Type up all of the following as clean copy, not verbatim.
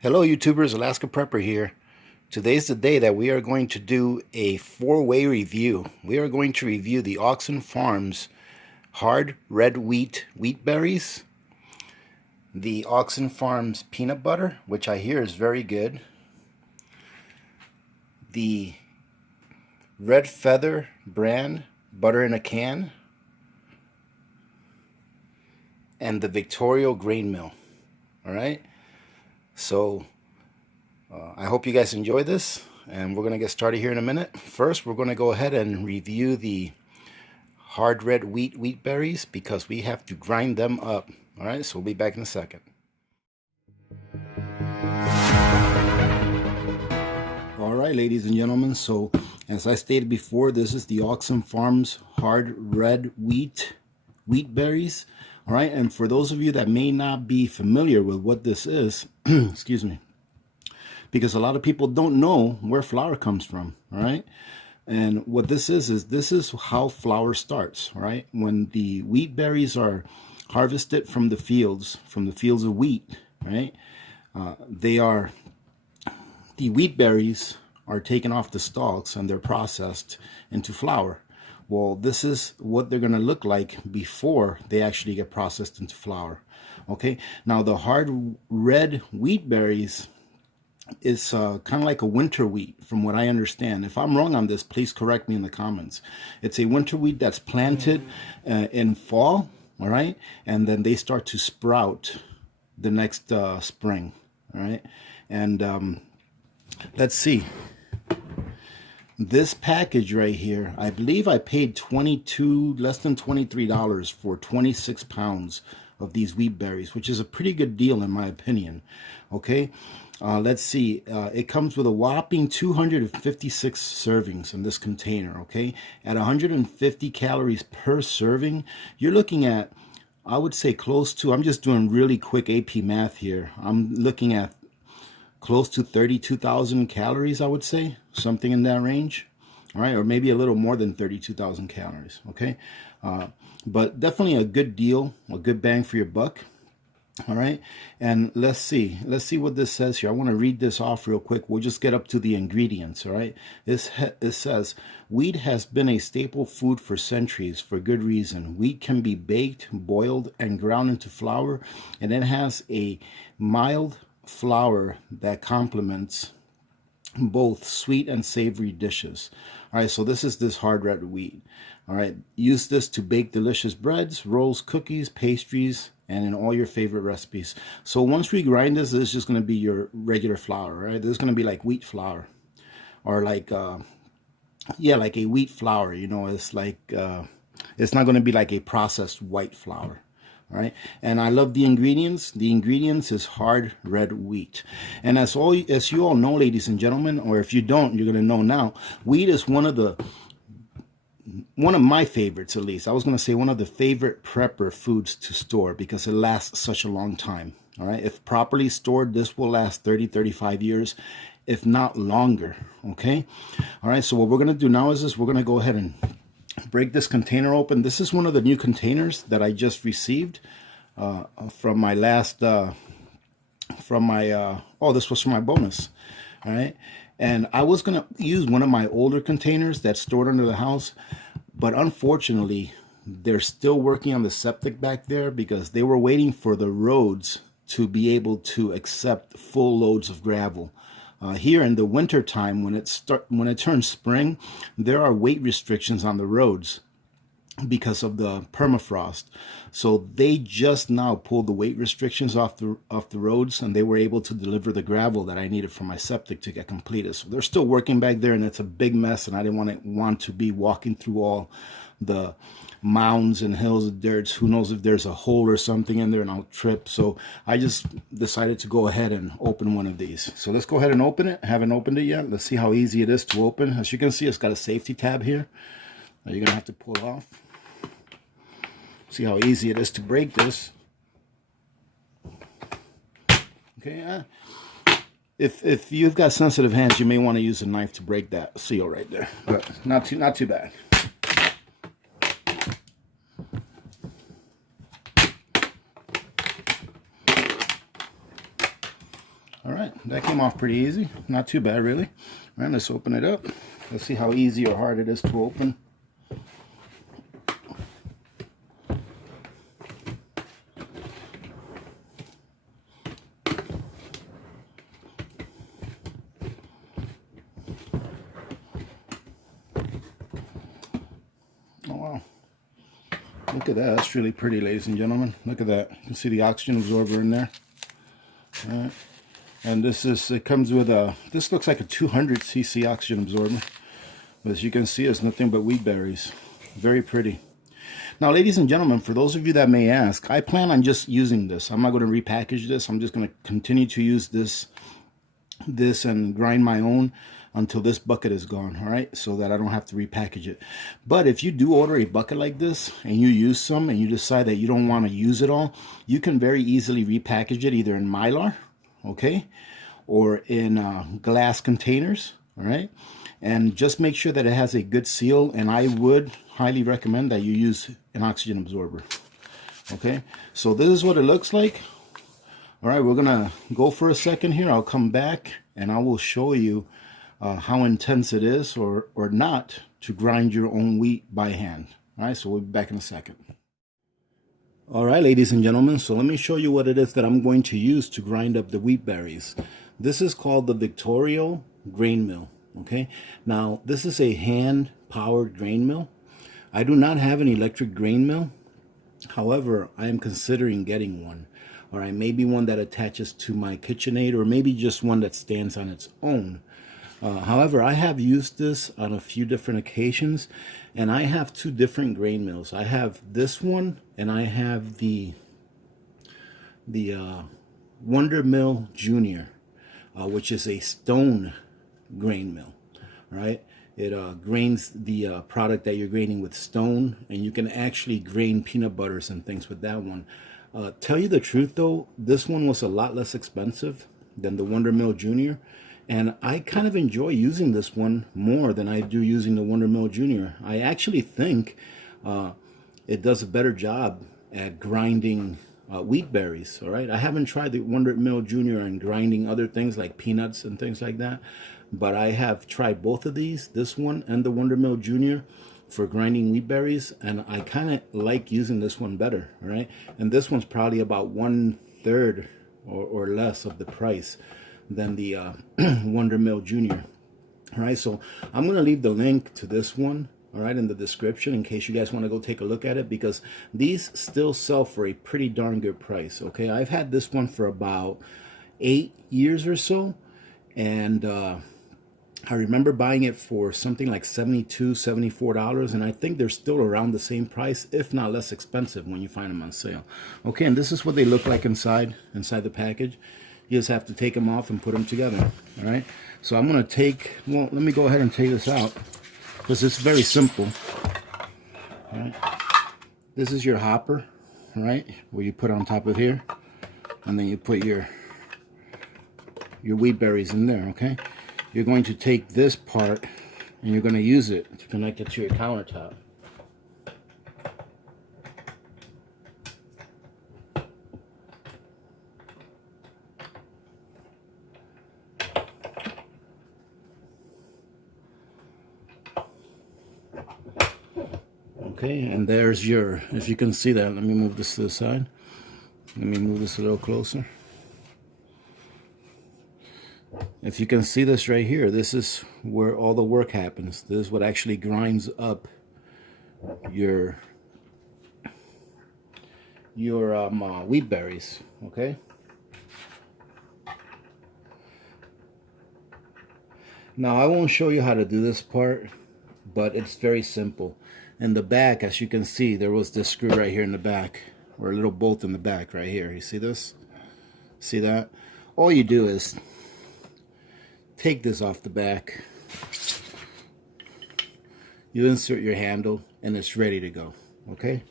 Hello YouTubers, Alaska Prepper here. Today's the day that we are going to do a four-way review. We are going to review the Auxin Farms hard red wheat berries, the Auxin Farms peanut butter, which I hear is very good, the Red Feather brand butter in a can, and the Victorio grain mill. Alright, so I hope you guys enjoy this, and we're going to get started here in a minute. First, we're going to go ahead and review the hard red wheat berries because we have to grind them up. Alright, so we'll be back in a second. Alright, ladies and gentlemen, so as I stated before, this is the Auxin Farms hard red wheat berries. Alright, and for those of you that may not be familiar with what this is, excuse me, because a lot of people don't know where flour comes from, all right? And what this is how flour starts, right? When the wheat berries are harvested from the fields of wheat, right? The wheat berries are taken off the stalks and they're processed into flour. Well, this is what they're going to look like before they actually get processed into flour. Okay, now the hard red wheat berries is kind of like a winter wheat from what I understand. If I'm wrong on this, please correct me in the comments. It's a winter wheat that's planted in fall, all right? And then they start to sprout the next spring, all right? And let's see. This package right here, I believe I paid less than $23 for 26 pounds of these wheat berries, which is a pretty good deal in my opinion. Okay, let's see. It comes with a whopping 256 servings in this container. Okay, at 150 calories per serving, you're looking at, I would say, close to, I'm just doing really quick AP math here, I'm looking at close to 32,000 calories, I would say, something in that range. All right, or maybe a little more than 32,000 calories. Okay, but definitely a good deal, a good bang for your buck. All right, and let's see what this says here. I want to read this off real quick. We'll just get up to the ingredients. All right, it says wheat has been a staple food for centuries for good reason. Wheat can be baked, boiled, and ground into flour, and it has a mild flour that complements both sweet and savory dishes. All right, so this is this hard red wheat. All right, use this to bake delicious breads, rolls, cookies, pastries, and in all your favorite recipes. So once we grind this is just going to be your regular flour, right? This is going to be like wheat flour, or like yeah, like a wheat flour. You know, it's like it's not going to be like a processed white flour. All right, and I love the ingredients. The ingredients is hard red wheat, and as you all know, ladies and gentlemen, or if you don't, you're gonna know now. Wheat is one of my favorites, at least. I was gonna say one of the favorite prepper foods to store because it lasts such a long time. All right, if properly stored, this will last 30-35 years, if not longer. Okay, all right. So what we're gonna do now is this: we're gonna go ahead and break this container open. This is one of the new containers that I just received from my last oh, this was from my bonus. All right, and I was gonna use one of my older containers that's stored under the house, but unfortunately they're still working on the septic back there because they were waiting for the roads to be able to accept full loads of gravel. Here in the winter time, when it turns spring, there are weight restrictions on the roads because of the permafrost. So they just now pulled the weight restrictions off the roads, and they were able to deliver the gravel that I needed for my septic to get completed. So they're still working back there, and it's a big mess, and I didn't want to be walking through all the mounds and hills of dirt. Who knows if there's a hole or something in there and I'll trip. So I just decided to go ahead and open one of these. So let's go ahead and open it. I haven't opened it yet. Let's see how easy it is to open. As you can see, it's got a safety tab here that you're gonna have to pull off. See how easy it is to break this. Okay, if you've got sensitive hands, you may want to use a knife to break that seal right there, but not too bad. All right, that came off pretty easy. Not too bad, really. All right, let's open it up. Let's see how easy or hard it is to open. Oh, wow. Look at that. That's really pretty, ladies and gentlemen. Look at that. You can see the oxygen absorber in there. All right. And it comes with this looks like a 200 cc oxygen absorber. But as you can see, it's nothing but wheat berries. Very pretty. Now, ladies and gentlemen, for those of you that may ask, I plan on just using this. I'm not going to repackage this. I'm just going to continue to use this and grind my own until this bucket is gone, all right, so that I don't have to repackage it. But if you do order a bucket like this and you use some and you decide that you don't want to use it all, you can very easily repackage it either in Mylar, okay, or in glass containers, all right, and just make sure that it has a good seal. And I would highly recommend that you use an oxygen absorber. Okay, so this is what it looks like. All right, we're gonna go for a second here. I'll come back and I will show you how intense it is or not to grind your own wheat by hand. All right, so we'll be back in a second. All right, ladies and gentlemen, so let me show you what it is that I'm going to use to grind up the wheat berries. This is called the Victorio grain mill, okay? Now, this is a hand-powered grain mill. I do not have an electric grain mill. However, I am considering getting one. All right, maybe one that attaches to my KitchenAid, or maybe just one that stands on its own. However, I have used this on a few different occasions, and I have two different grain mills. I have this one, and I have the Wonder Mill Junior, which is a stone grain mill. Right? It grains the product that you're graining with stone, and you can actually grain peanut butters and things with that one. Tell you the truth, though, this one was a lot less expensive than the Wonder Mill Junior. And I kind of enjoy using this one more than I do using the Wonder Mill Junior. I actually think it does a better job at grinding wheat berries, all right? I haven't tried the Wonder Mill Junior and grinding other things like peanuts and things like that, but I have tried both of these, this one and the Wonder Mill Junior, for grinding wheat berries, and I kind of like using this one better, all right? And this one's probably about 1/3 or less of the price than the Wonder Mill Junior. All right, so I'm going to leave the link to this one, all right, in the description in case you guys want to go take a look at it, because these still sell for a pretty darn good price, okay? I've had this one for about 8 years or so, and I remember buying it for something like $72, $74, and I think they're still around the same price, if not less expensive when you find them on sale. Okay, and this is what they look like inside the package. You just have to take them off and put them together, all right? So I'm going to let me go ahead and take this out, because it's very simple, all right? This is your hopper, all right, where you put on top of here, and then you put your wheat berries in there, okay? You're going to take this part, and you're going to use it to connect it to your countertop. Okay, and there's your, if you can see that, let me move this to the side. Let me move this a little closer. If you can see this right here, this is where all the work happens. This is what actually grinds up your wheat berries, okay? Now, I won't show you how to do this part, but it's very simple. In the back, as you can see, there was this screw right here in the back, or a little bolt in the back right here. You see this? See that? All you do is take this off the back. You insert your handle, and it's ready to go, okay?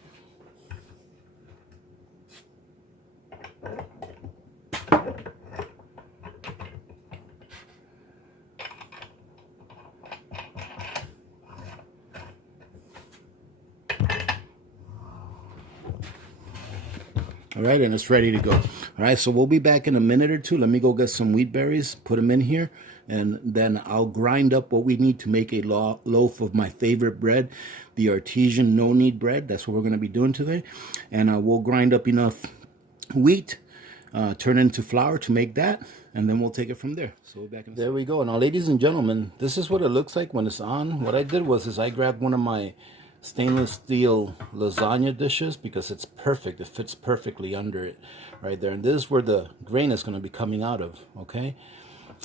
All right, and it's ready to go. All right, so we'll be back in a minute or two. Let me go get some wheat berries, put them in here, and then I'll grind up what we need to make a loaf of my favorite bread, the Artesian no-knead bread. That's what we're going to be doing today. And we'll grind up enough wheat, turn into flour to make that, and then we'll take it from there. So we're back in there we go. Now, ladies and gentlemen, this is what it looks like when it's on. What I did was I grabbed one of my stainless steel lasagna dishes because it's perfect. It fits perfectly under it right there. And this is where the grain is going to be coming out of, okay?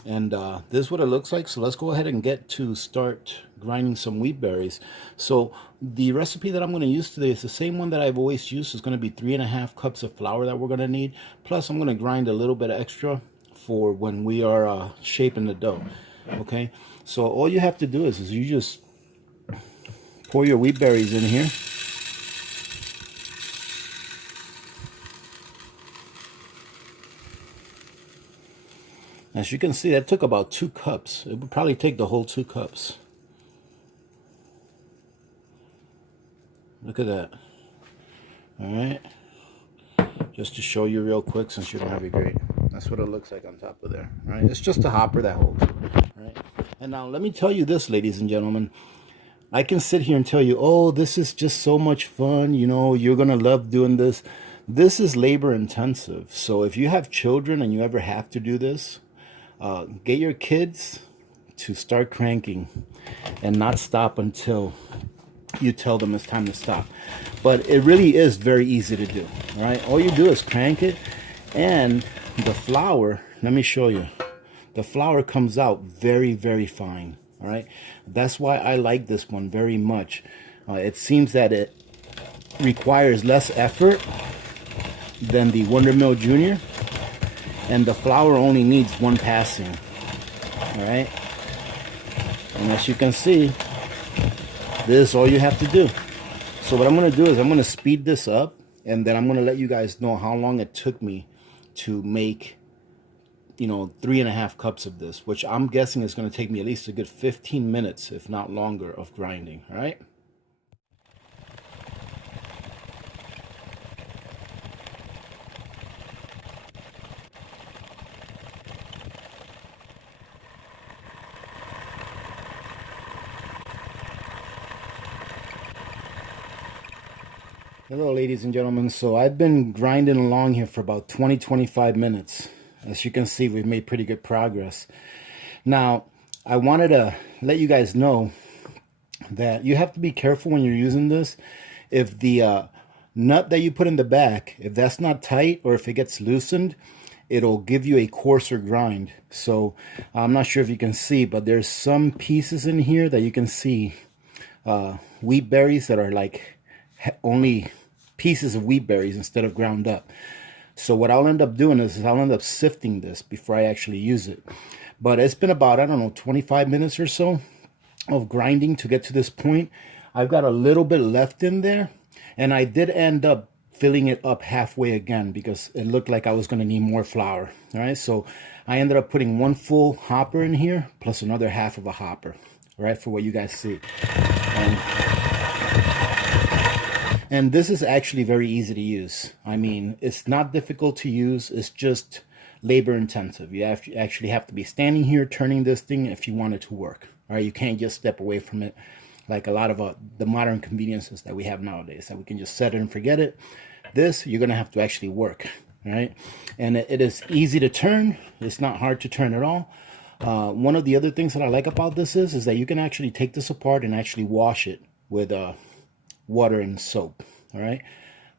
And this is what it looks like. So let's go ahead and get to start grinding some wheat berries. So the recipe that I'm going to use today is the same one that I've always used. It's going to be 3.5 cups of flour that we're going to need. Plus I'm going to grind a little bit extra for when we are shaping the dough, okay? So all you have to do is you just pour your wheat berries in here. As you can see, that took about 2 cups. It would probably take the whole 2 cups. Look at that. All right. Just to show you real quick, since you don't have your grate. That's what it looks like on top of there. All right. It's just a hopper that holds it. All right. And now let me tell you this, ladies and gentlemen. I can sit here and tell you, oh, this is just so much fun. You know, you're going to love doing this. This is labor intensive. So if you have children and you ever have to do this, get your kids to start cranking and not stop until you tell them it's time to stop. But it really is very easy to do. All right. All you do is crank it, and the flour, let me show you. The flour comes out very, very fine. All right. That's why I like this one very much. It seems that it requires less effort than the Wonder Mill Junior, and the flour only needs 1 passing. All right. And as you can see, this is all you have to do. So what I'm going to do is I'm going to speed this up, and then I'm going to let you guys know how long it took me to make, you know, 3.5 cups of this, which I'm guessing is going to take me at least a good 15 minutes, if not longer, of grinding. All right. Hello, ladies and gentlemen. So I've been grinding along here for about 20-25 minutes. As you can see, we've made pretty good progress. Now, I wanted to let you guys know that you have to be careful when you're using this. If the nut that you put in the back, if that's not tight or if it gets loosened, it'll give you a coarser grind. So I'm not sure if you can see, but there's some pieces in here that you can see wheat berries that are like only pieces of wheat berries instead of ground up. So what I'll end up doing is I'll end up sifting this before I actually use it. But it's been about, I don't know, 25 minutes or so of grinding to get to this point. I've got a little bit left in there, and I did end up filling it up halfway again because it looked like I was going to need more flour. All right, so I ended up putting 1 full hopper in here plus another half of a hopper, all right, for what you guys see. And this is actually very easy to use. I mean, it's not difficult to use. It's just labor intensive. You actually have to be standing here turning this thing if you want it to work. All right, you can't just step away from it like a lot of the modern conveniences that we have nowadays, that we can just set it and forget it. This, you're going to have to actually work, all right? And it is easy to turn. It's not hard to turn at all. One of the other things that I like about this is that you can actually take this apart and actually wash it with water and soap. All right.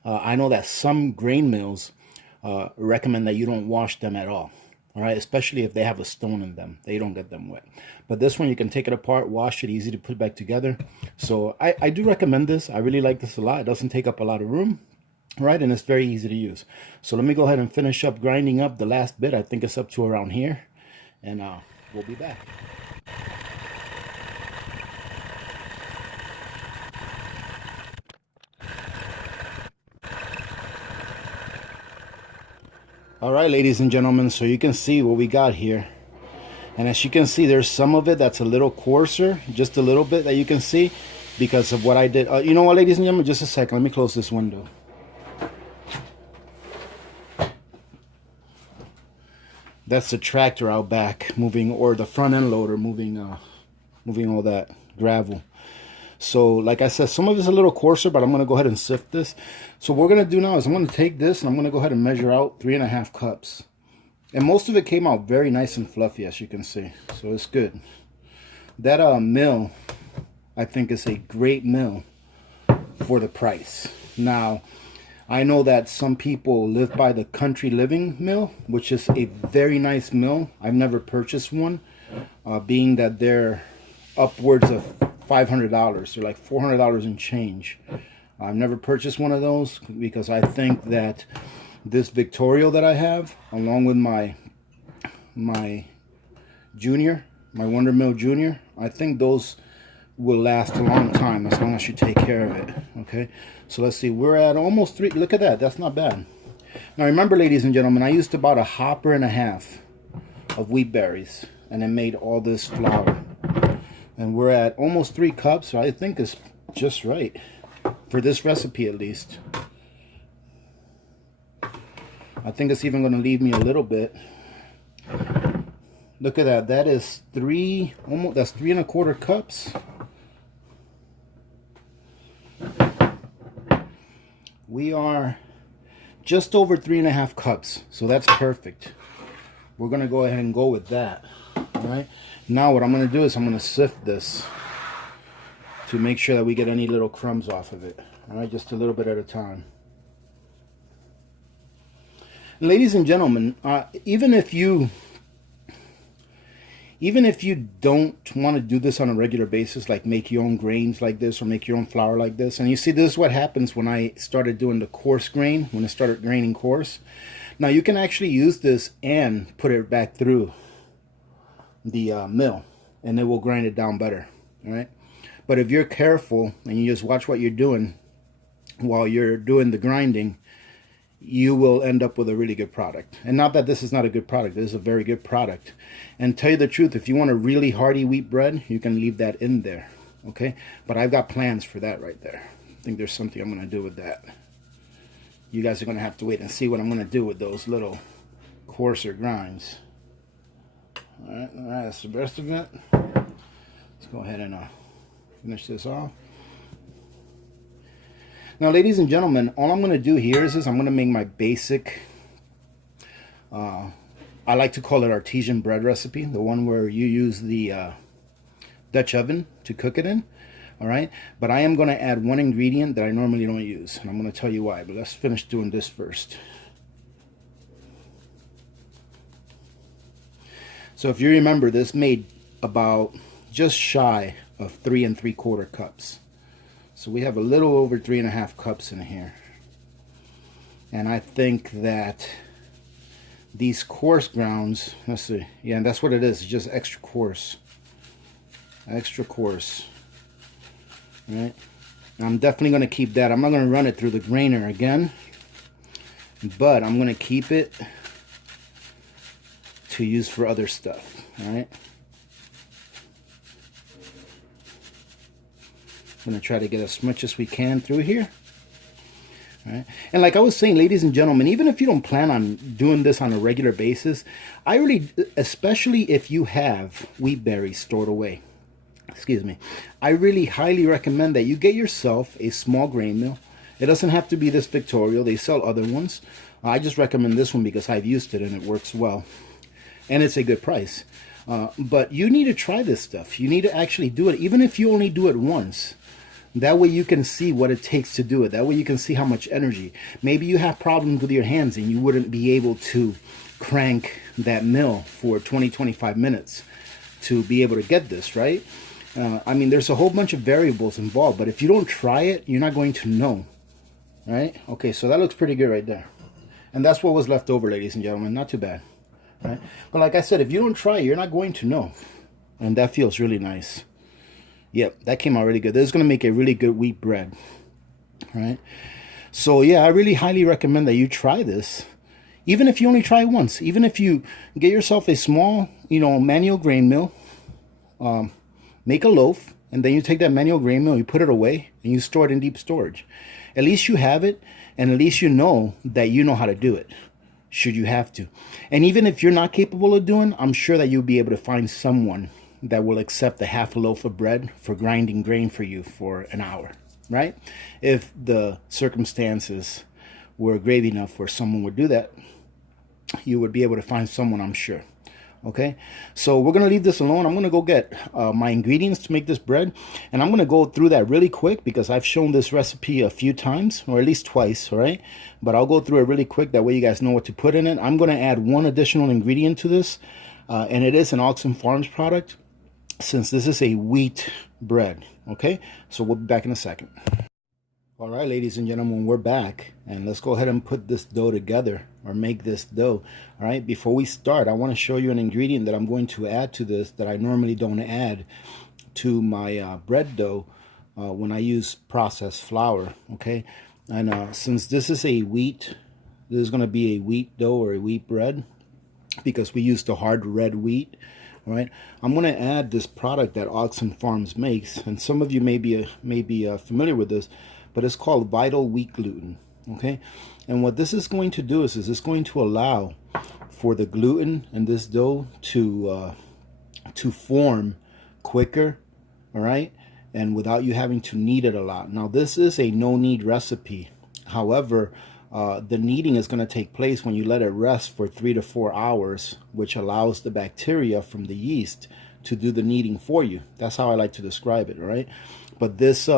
I know that some grain mills recommend that you don't wash them at all. All right, especially if they have a stone in them, they don't get them wet. But this one, you can take it apart, wash it, easy to put back together. So I do recommend this. I really like this a lot. It doesn't take up a lot of room, right? And it's very easy to use. So let me go ahead and finish up grinding up the last bit. I think it's up to around here, and we'll be back. All right, ladies and gentlemen, so you can see what we got here. And as you can see, there's some of it that's a little coarser, just a little bit that you can see because of what I did. You know what, ladies and gentlemen, just a second. Let me close this window. That's the tractor out back moving, or the front end loader moving all that gravel. So like I said, some of it's a little coarser, but I'm going to go ahead and sift this. So what we're going to do now is I'm going to take this and I'm going to go ahead and measure out 3.5 cups. And most of it came out very nice and fluffy, as you can see. So it's good. That mill, I think, is a great mill for the price. Now, I know that some people live by the Country Living mill, which is a very nice mill. I've never purchased one, being that they're upwards of $500. They're like $400 and change. I've never purchased one of those because I think that this Victorio that I have, along with my Junior, my Wonder Mill Junior, I think those will last a long time as long as you take care of it. Okay, so let's see, we're at almost 3. Look at that, that's not bad. Now remember, ladies and gentlemen, I used about 1.5 hoppers of wheat berries and it made all this flour. And we're at almost 3 cups, so I think it's just right for this recipe, at least. I think it's even going to leave me a little bit. Look at that. That is 3, almost, that's 3.25 cups. We are just over 3.5 cups, so that's perfect. We're going to go ahead and go with that. All right. Now what I'm going to do is I'm going to sift this to make sure that we get any little crumbs off of it. All right, just a little bit at a time. Ladies and gentlemen, even if you don't want to do this on a regular basis, like make your own grains like this or make your own flour like this, and you see, this is what happens when I started doing the coarse grain, when I started graining coarse. Now you can actually use this and put it back through the mill and it will grind it down better. All right, but if you're careful and you just watch what you're doing while you're doing the grinding, you will end up with a really good product. And not that this is not a good product, this is a very good product. And tell you the truth, if you want a really hearty wheat bread, you can leave that in there. Okay, but I've got plans for that right there. I think there's something I'm going to do with that. You guys are going to have to wait and see what I'm going to do with those little coarser grinds. All right, that's the rest of it. Let's go ahead and finish this off. Now, ladies and gentlemen, all I'm going to do here is I'm going to make my basic, I like to call it Artesian bread recipe, the one where you use the Dutch oven to cook it in. All right, but I am going to add one ingredient that I normally don't use, and I'm going to tell you why, but let's finish doing this first. So if you remember, this made about just shy of 3 3/4 cups. So we have a little over 3.5 cups in here. And I think that these coarse grounds, let's see, yeah, and that's what it is, it's just extra coarse. Extra coarse. All right. I'm definitely going to keep that. I'm not going to run it through the grainer again, but I'm going to keep it to use for other stuff. All right. I'm going to try to get as much as we can through here. All right. And like I was saying, ladies and gentlemen, even if you don't plan on doing this on a regular basis, I really, especially if you have wheat berries stored away, excuse me, I really highly recommend that you get yourself a small grain mill. It doesn't have to be this Victorio. They sell other ones. I just recommend this one because I've used it and it works well. And it's a good price. But you need to try this stuff. You need to actually do it, even if you only do it once. That way you can see what it takes to do it. That way you can see how much energy. Maybe you have problems with your hands and you wouldn't be able to crank that mill for 20-25 minutes to be able to get this, right? I mean, there's a whole bunch of variables involved, but if you don't try it, you're not going to know, right? Okay, so that looks pretty good right there. And that's what was left over, ladies and gentlemen. Not too bad, right? But like I said, if you don't try it, you're not going to know. And that feels really nice. Yep, that came out really good. This is going to make a really good wheat bread, right? So yeah, I really highly recommend that you try this. Even if you only try it once, even if you get yourself a small, manual grain mill, make a loaf, and then you take that manual grain mill, you put it away, and you store it in deep storage. At least you have it, and at least you know that you know how to do it, should you have to. And even if you're not capable of doing, I'm sure that you'll be able to find someone that will accept a half a loaf of bread for grinding grain for you for an hour, right? If the circumstances were grave enough where someone would do that, you would be able to find someone, I'm sure. Okay, so we're gonna leave this alone. I'm gonna go get my ingredients to make this bread, and I'm gonna go through that really quick because I've shown this recipe a few times, or at least twice, all right? But I'll go through it really quick, that way you guys know what to put in it. I'm gonna add one additional ingredient to this, and it is an Auxin Farms product, since this is a wheat bread. Okay, so we'll be back in a second. All right, ladies and gentlemen, we're back, and let's go ahead and put this dough together, or make this dough. All right, before we start, I want to show you an ingredient that I'm going to add to this that I normally don't add to my bread dough when I use processed flour. Okay, and since this is a wheat, this is going to be a wheat dough or a wheat bread, because we use the hard red wheat. All right, I'm going to add this product that Auxin Farms makes, and some of you may be familiar with this, but it's called Vital Gluten. Okay, and what this is going to do is it's going to allow for the gluten in this dough to form quicker, all right, and without you having to knead it a lot. Now, this is a no knead recipe. However, the kneading is going to take place when you let it rest for 3 to 4 hours, which allows the bacteria from the yeast to do the kneading for you. That's how I like to describe it, all right? But this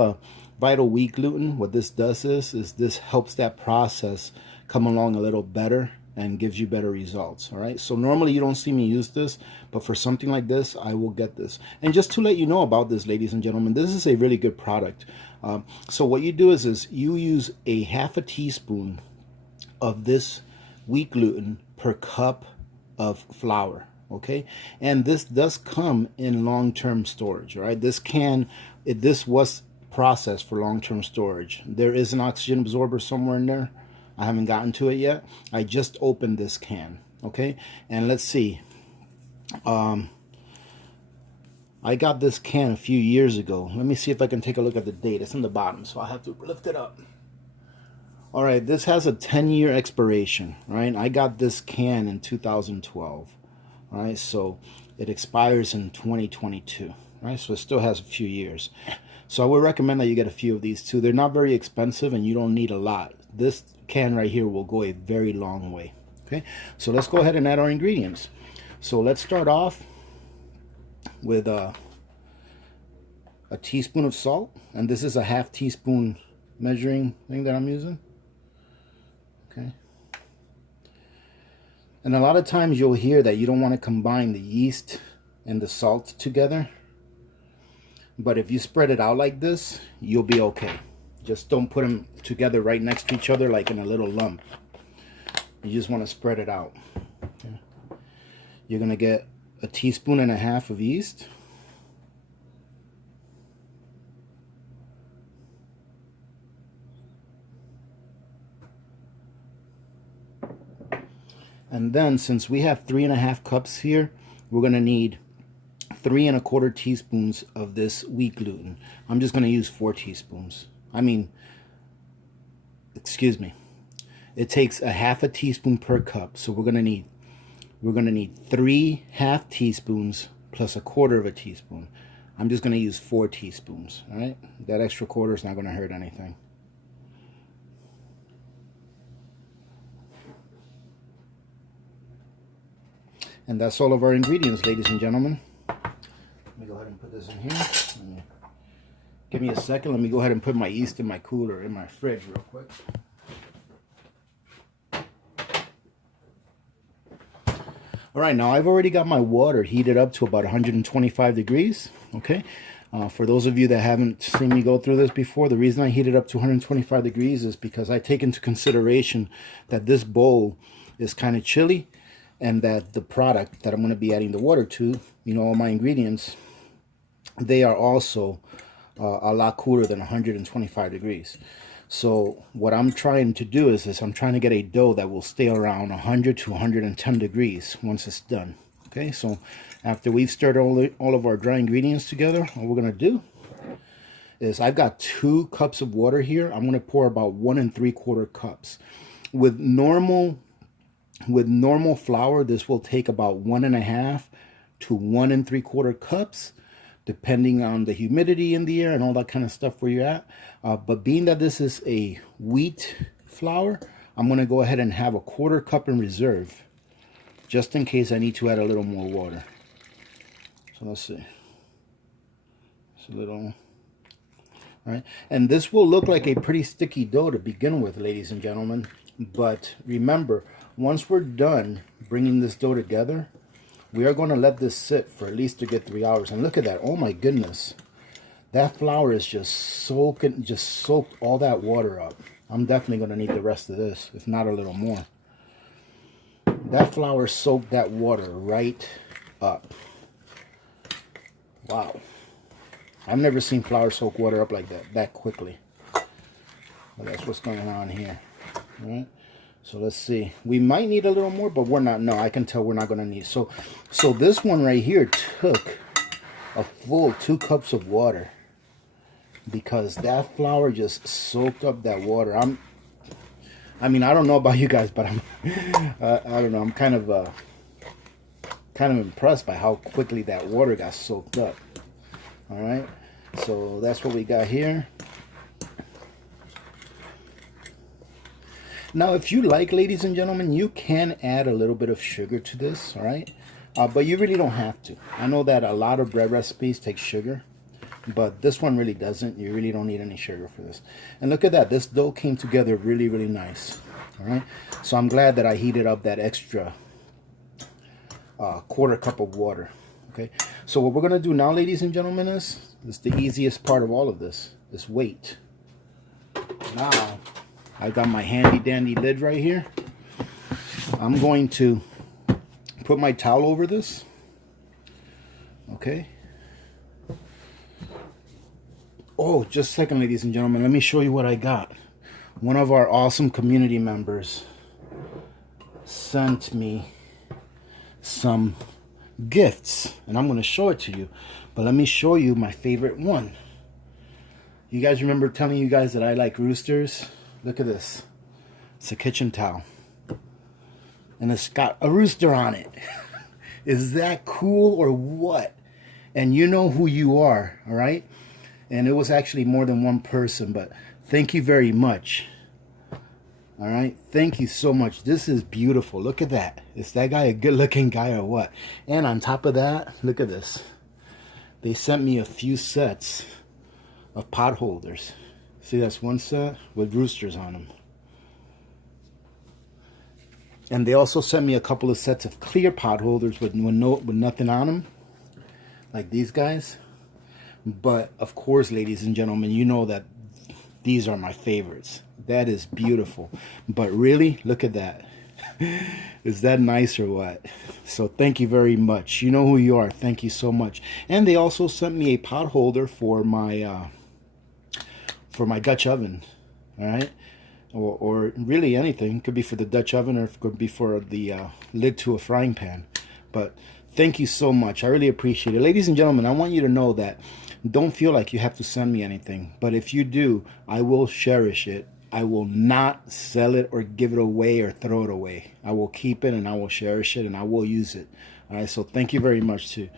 Vital Gluten, what this does is this helps that process come along a little better and gives you better results. All right, so normally you don't see me use this, but for something like this, I will get this. And just to let you know about this, ladies and gentlemen, this is a really good product. So what you do is you use a half a teaspoon of this wheat gluten per cup of flour. Okay, and this does come in long-term storage. All right, this was processed for long-term storage. There is an oxygen absorber somewhere in there. I haven't gotten to it yet. I just opened this can. Okay, and let's see. I got this can a few years ago. Let me see if I can take a look at the date. It's in the bottom, so I have to lift it up. All right, this has a 10-year expiration. Right, I got this can in 2012. All right, so it expires in 2022. Right, so it still has a few years. So I would recommend that you get a few of these too. They're not very expensive and you don't need a lot. This can right here will go a very long way. Okay, so let's go ahead and add our ingredients. So let's start off with a teaspoon of salt, and this is a half teaspoon measuring thing that I'm using. Okay, and a lot of times you'll hear that you don't want to combine the yeast and the salt together. But if you spread it out like this, you'll be okay. Just don't put them together right next to each other like in a little lump. You just want to spread it out. Okay. You're going to get a teaspoon and a half of yeast. And then, since we have 3.5 cups here, we're going to need 3 1/4 teaspoons of this wheat gluten. I'm just going to use 4 teaspoons. Excuse me. It takes a half a teaspoon per cup, so we're going to need 3 half teaspoons plus 1/4 of a teaspoon. I'm just going to use 4 teaspoons. All right, that extra quarter is not going to hurt anything. And that's all of our ingredients, ladies and gentlemen. Let me go ahead and put this in here. Give me a second. Let me go ahead and put my yeast in my cooler, in my fridge real quick. All right, now I've already got my water heated up to about 125 degrees, okay? For those of you that haven't seen me go through this before, the reason I heat it up to 125 degrees is because I take into consideration that this bowl is kind of chilly, and that the product that I'm going to be adding the water to, you know, all my ingredients, they are also a lot cooler than 125 degrees. So what I'm trying to do is I'm trying to get a dough that will stay around 100 to 110 degrees once it's done. Okay, so after we've stirred all of our dry ingredients together, what we're going to do is I've got 2 cups of water here. I'm going to pour about 1 3/4 cups. With normal With normal flour, this will take about 1.5 to 1 3/4 cups, depending on the humidity in the air and all that kind of stuff where you're at. But being that this is a wheat flour, I'm going to go ahead and have a 1/4 cup in reserve, just in case I need to add a little more water. So let's see. It's a little... All right, and this will look like a pretty sticky dough to begin with, ladies and gentlemen. But remember, once we're done bringing this dough together, we are going to let this sit for at least a good 3 hours. And look at that. Oh my goodness. That flour is just soaked all that water up. I'm definitely going to need the rest of this, if not a little more. That flour soaked that water right up. Wow. I've never seen flour soak water up like that quickly. Well, that's what's going on here. All right. So let's see. We might need a little more, but we're not. No, I can tell we're not going to need. So this one right here took a full 2 cups of water, because that flour just soaked up that water. I mean, I don't know about you guys, but I don't know. I'm kind of impressed by how quickly that water got soaked up. All right. So that's what we got here. Now, if you like, ladies and gentlemen, you can add a little bit of sugar to this, all right? But you really don't have to. I know that a lot of bread recipes take sugar, but this one really doesn't. You really don't need any sugar for this. And look at that. This dough came together really, really nice, all right? So I'm glad that I heated up that extra 1/4 cup of water, okay? So what we're going to do now, ladies and gentlemen, is the easiest part of all of this, is wait. Now, I got my handy dandy lid right here. I'm going to put my towel over this. Okay. Oh, just a second, ladies and gentlemen. Let me show you what I got. One of our awesome community members sent me some gifts, and I'm going to show it to you. But let me show you my favorite one. You guys remember telling you guys that I like roosters? Look at this. It's a kitchen towel. And it's got a rooster on it. Is that cool or what? And you know who you are, all right? And it was actually more than one person, but thank you very much. All right? Thank you so much. This is beautiful. Look at that. Is that guy a good-looking guy or what? And on top of that, look at this. They sent me a few sets of pot holders. See, that's one set with roosters on them. And they also sent me a couple of sets of clear pot holders with nothing on them, like these guys. But of course, ladies and gentlemen, you know that these are my favorites. That is beautiful. But really, look at that. Is that nice or what? So thank you very much. You know who you are. Thank you so much. And they also sent me a pot holder for my Dutch oven. All right. Or really anything. It could be for the Dutch oven, or it could be for the lid to a frying pan. But thank you so much. I really appreciate it. Ladies and gentlemen, I want you to know that don't feel like you have to send me anything. But if you do, I will cherish it. I will not sell it or give it away or throw it away. I will keep it and I will cherish it and I will use it. All right. So thank you very much to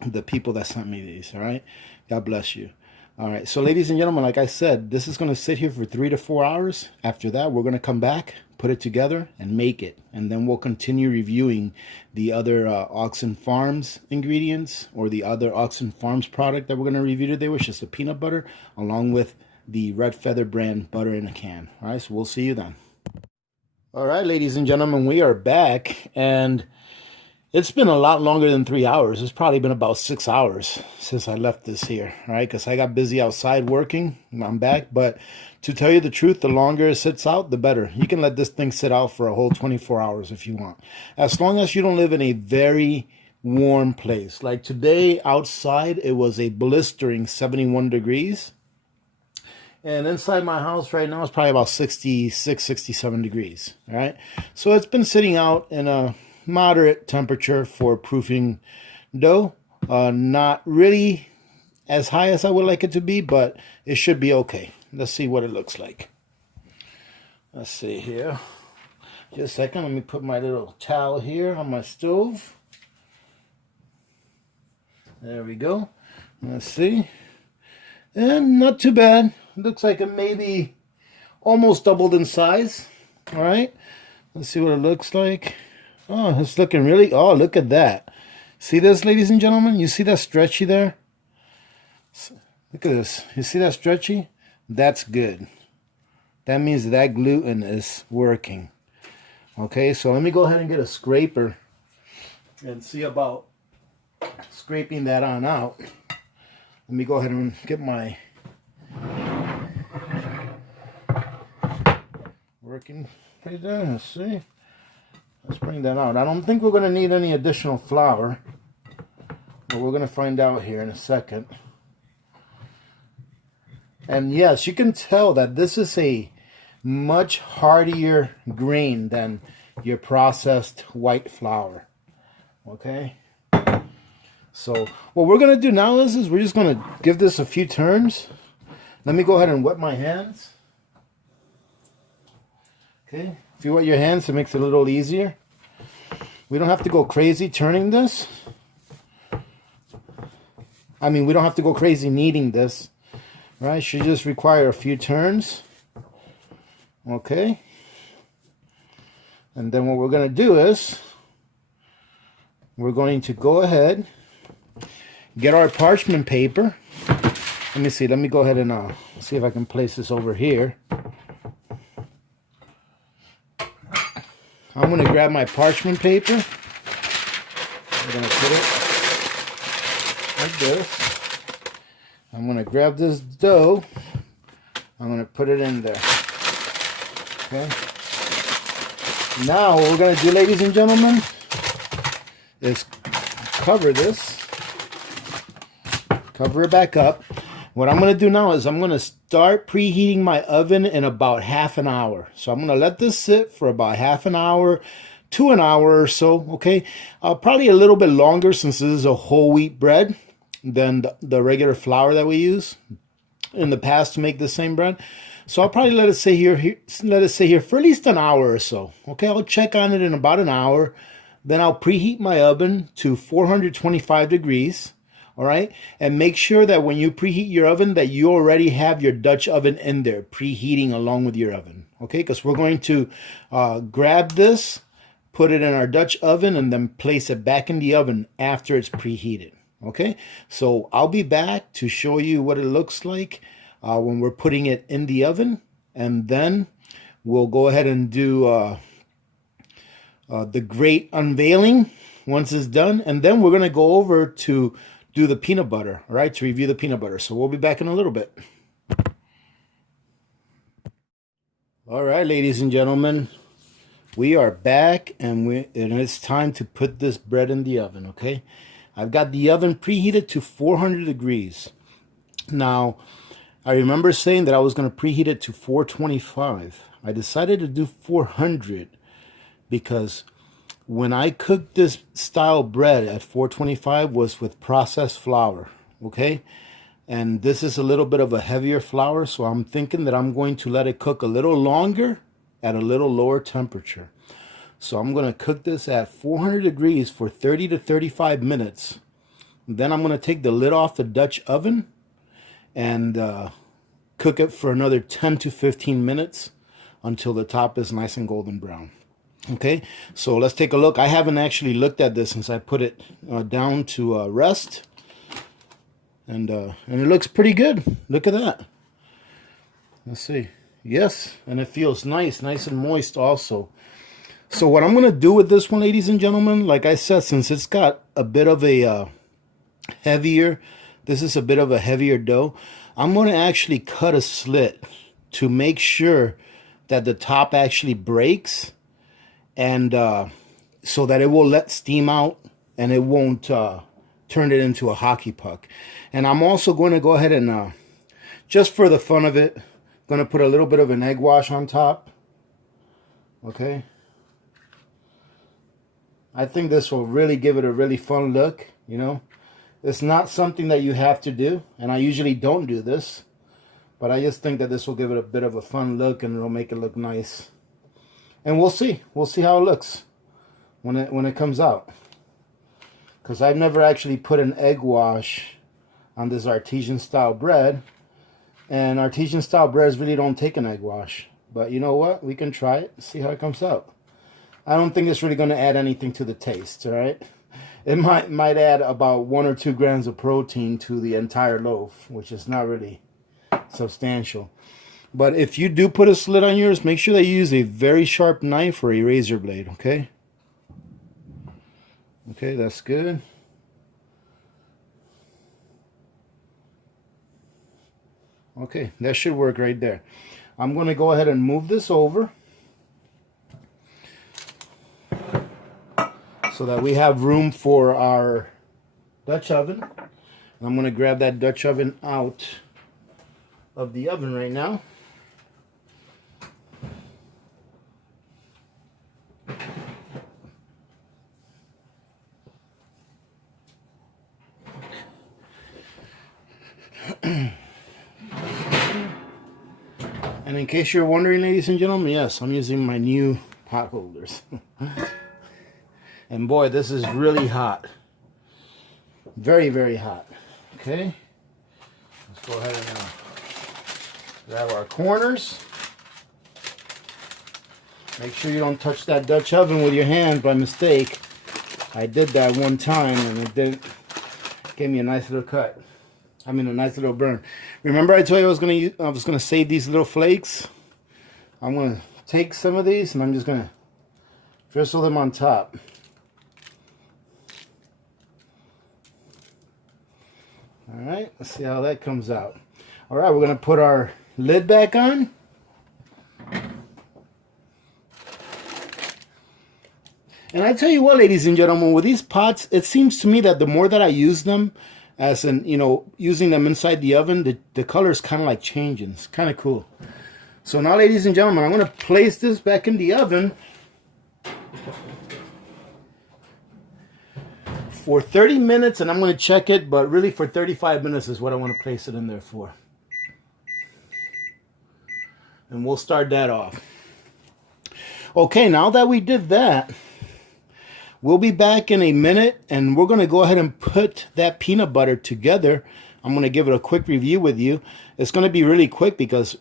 the people that sent me these. All right. God bless you. All right, so ladies and gentlemen, like I said, this is going to sit here for 3 to 4 hours. After that, we're going to come back, put it together, and make it. And then we'll continue reviewing the other Auxin Farms ingredients, or the other Auxin Farms product that we're going to review today, which is the peanut butter, along with the Red Feather brand butter in a can. All right, so we'll see you then. All right, ladies and gentlemen, we are back, and it's been a lot longer than 3 hours. It's probably been about 6 hours since I left this here, all right? Because I got busy outside working, and I'm back. But to tell you the truth, the longer it sits out, the better. You can let this thing sit out for a whole 24 hours if you want. As long as you don't live in a very warm place. Like today, outside, it was a blistering 71 degrees. And inside my house right now, it's probably about 66, 67 degrees, all right? So it's been sitting out in a moderate temperature for proofing dough. Not really as high as I would like it to be, but it should be okay. Let's see what it looks like. Let's see here. Just a second, let me put my little towel here on my stove. There we go. Let's see. And not too bad. Looks like it maybe almost doubled in size. All right. Let's see what it looks like. Oh, it's looking really, oh, look at that. See this, ladies and gentlemen? You see that stretchy there? Look at this. You see that stretchy? That's good. That means that gluten is working. Okay, so let me go ahead and get a scraper and see about scraping that on out. Let me go ahead and get my working right there. Let's see. Let's bring that out. I don't think we're going to need any additional flour, but we're going to find out here in a second. And yes, you can tell that this is a much hardier grain than your processed white flour. Okay? So what we're going to do now is we're just going to give this a few turns. Let me go ahead and wet my hands. Okay? If you wet your hands, it makes it a little easier. We don't have to go crazy turning this. I mean, we don't have to go crazy kneading this. Right? Should just require a few turns. Okay? And then what we're going to do is we're going to go ahead, get our parchment paper. Let me see. Let me go ahead and see if I can place this over here. I'm going to grab my parchment paper. I'm going to put it like this. I'm going to grab this dough. I'm going to put it in there. Okay. Now what we're going to do, ladies and gentlemen, is cover this. Cover it back up. What I'm going to do now is I'm going to start preheating my oven in about half an hour. So I'm going to let this sit for about half an hour to an hour or so, okay? Probably a little bit longer since this is a whole wheat bread than the regular flour that we use in the past to make the same bread. So I'll probably let it sit here for at least an hour or so. Okay, I'll check on it in about an hour. Then I'll preheat my oven to 425 degrees. All right, and make sure that when you preheat your oven that you already have your Dutch oven in there preheating along with your oven. Okay, because we're going to grab this, put it in our Dutch oven, and then place it back in the oven after it's preheated. Okay, so I'll be back to show you what it looks like when we're putting it in the oven, and then we'll go ahead and do the great unveiling once it's done, and then we're going to go over to do the peanut butter, all right, to review the peanut butter. So we'll be back in a little bit. All right, ladies and gentlemen, we are back, and it's time to put this bread in the oven, okay? I've got the oven preheated to 400 degrees. Now, I remember saying that I was going to preheat it to 425. I decided to do 400 because when I cooked this style bread at 425 was with processed flour, okay? And this is a little bit of a heavier flour, so I'm thinking that I'm going to let it cook a little longer at a little lower temperature. So I'm going to cook this at 400 degrees for 30 to 35 minutes. Then I'm going to take the lid off the Dutch oven and cook it for another 10 to 15 minutes until the top is nice and golden brown. Okay, so let's take a look. I haven't actually looked at this since I put it down to rest, and it looks pretty good. Look at that. Let's see. Yes, and it feels nice and moist also. So what I'm going to do with this one, ladies and gentlemen, like I said, since it's got a bit of a heavier dough, I'm going to actually cut a slit to make sure that the top actually breaks, and so that it will let steam out and it won't turn it into a hockey puck. And I'm also going to go ahead and, just for the fun of it, going to put a little bit of an egg wash on top. Okay. I think this will really give it a really fun look, you know. It's not something that you have to do, and I usually don't do this, but I just think that this will give it a bit of a fun look and it'll make it look nice. And we'll see how it looks when it comes out, because I've never actually put an egg wash on this artesian style bread, and artesian style breads really don't take an egg wash. But you know what, we can try it, see how it comes out. I don't think it's really going to add anything to the taste, all right? It might add about 1 or 2 grams of protein to the entire loaf, which is not really substantial. But if you do put a slit on yours, make sure that you use a very sharp knife or a razor blade, okay? Okay, that's good. Okay, that should work right there. I'm going to go ahead and move this over so that we have room for our Dutch oven. I'm going to grab that Dutch oven out of the oven right now. And in case you're wondering, ladies and gentlemen, yes, I'm using my new pot holders. And boy, this is really hot. Very, very hot. Okay. Let's go ahead and grab our corners. Make sure you don't touch that Dutch oven with your hand by mistake. I did that one time and it didn't give me a nice little cut. I mean, a nice little burn. Remember I told you I was gonna save these little flakes? I'm gonna take some of these and I'm just gonna drizzle them on top. All right, let's see how that comes out. All right, we're gonna put our lid back on. And I tell you what, ladies and gentlemen, with these pots, it seems to me that the more that I use them, as in, you know, using them inside the oven, the color is kind of like changing. It's kind of cool. So now, ladies and gentlemen, I'm going to place this back in the oven for 30 minutes, and I'm going to check it, but really for 35 minutes is what I want to place it in there for. And we'll start that off. Okay, now that we did that, we'll be back in a minute, and we're going to go ahead and put that peanut butter together. I'm going to give it a quick review with you. It's going to be really quick because,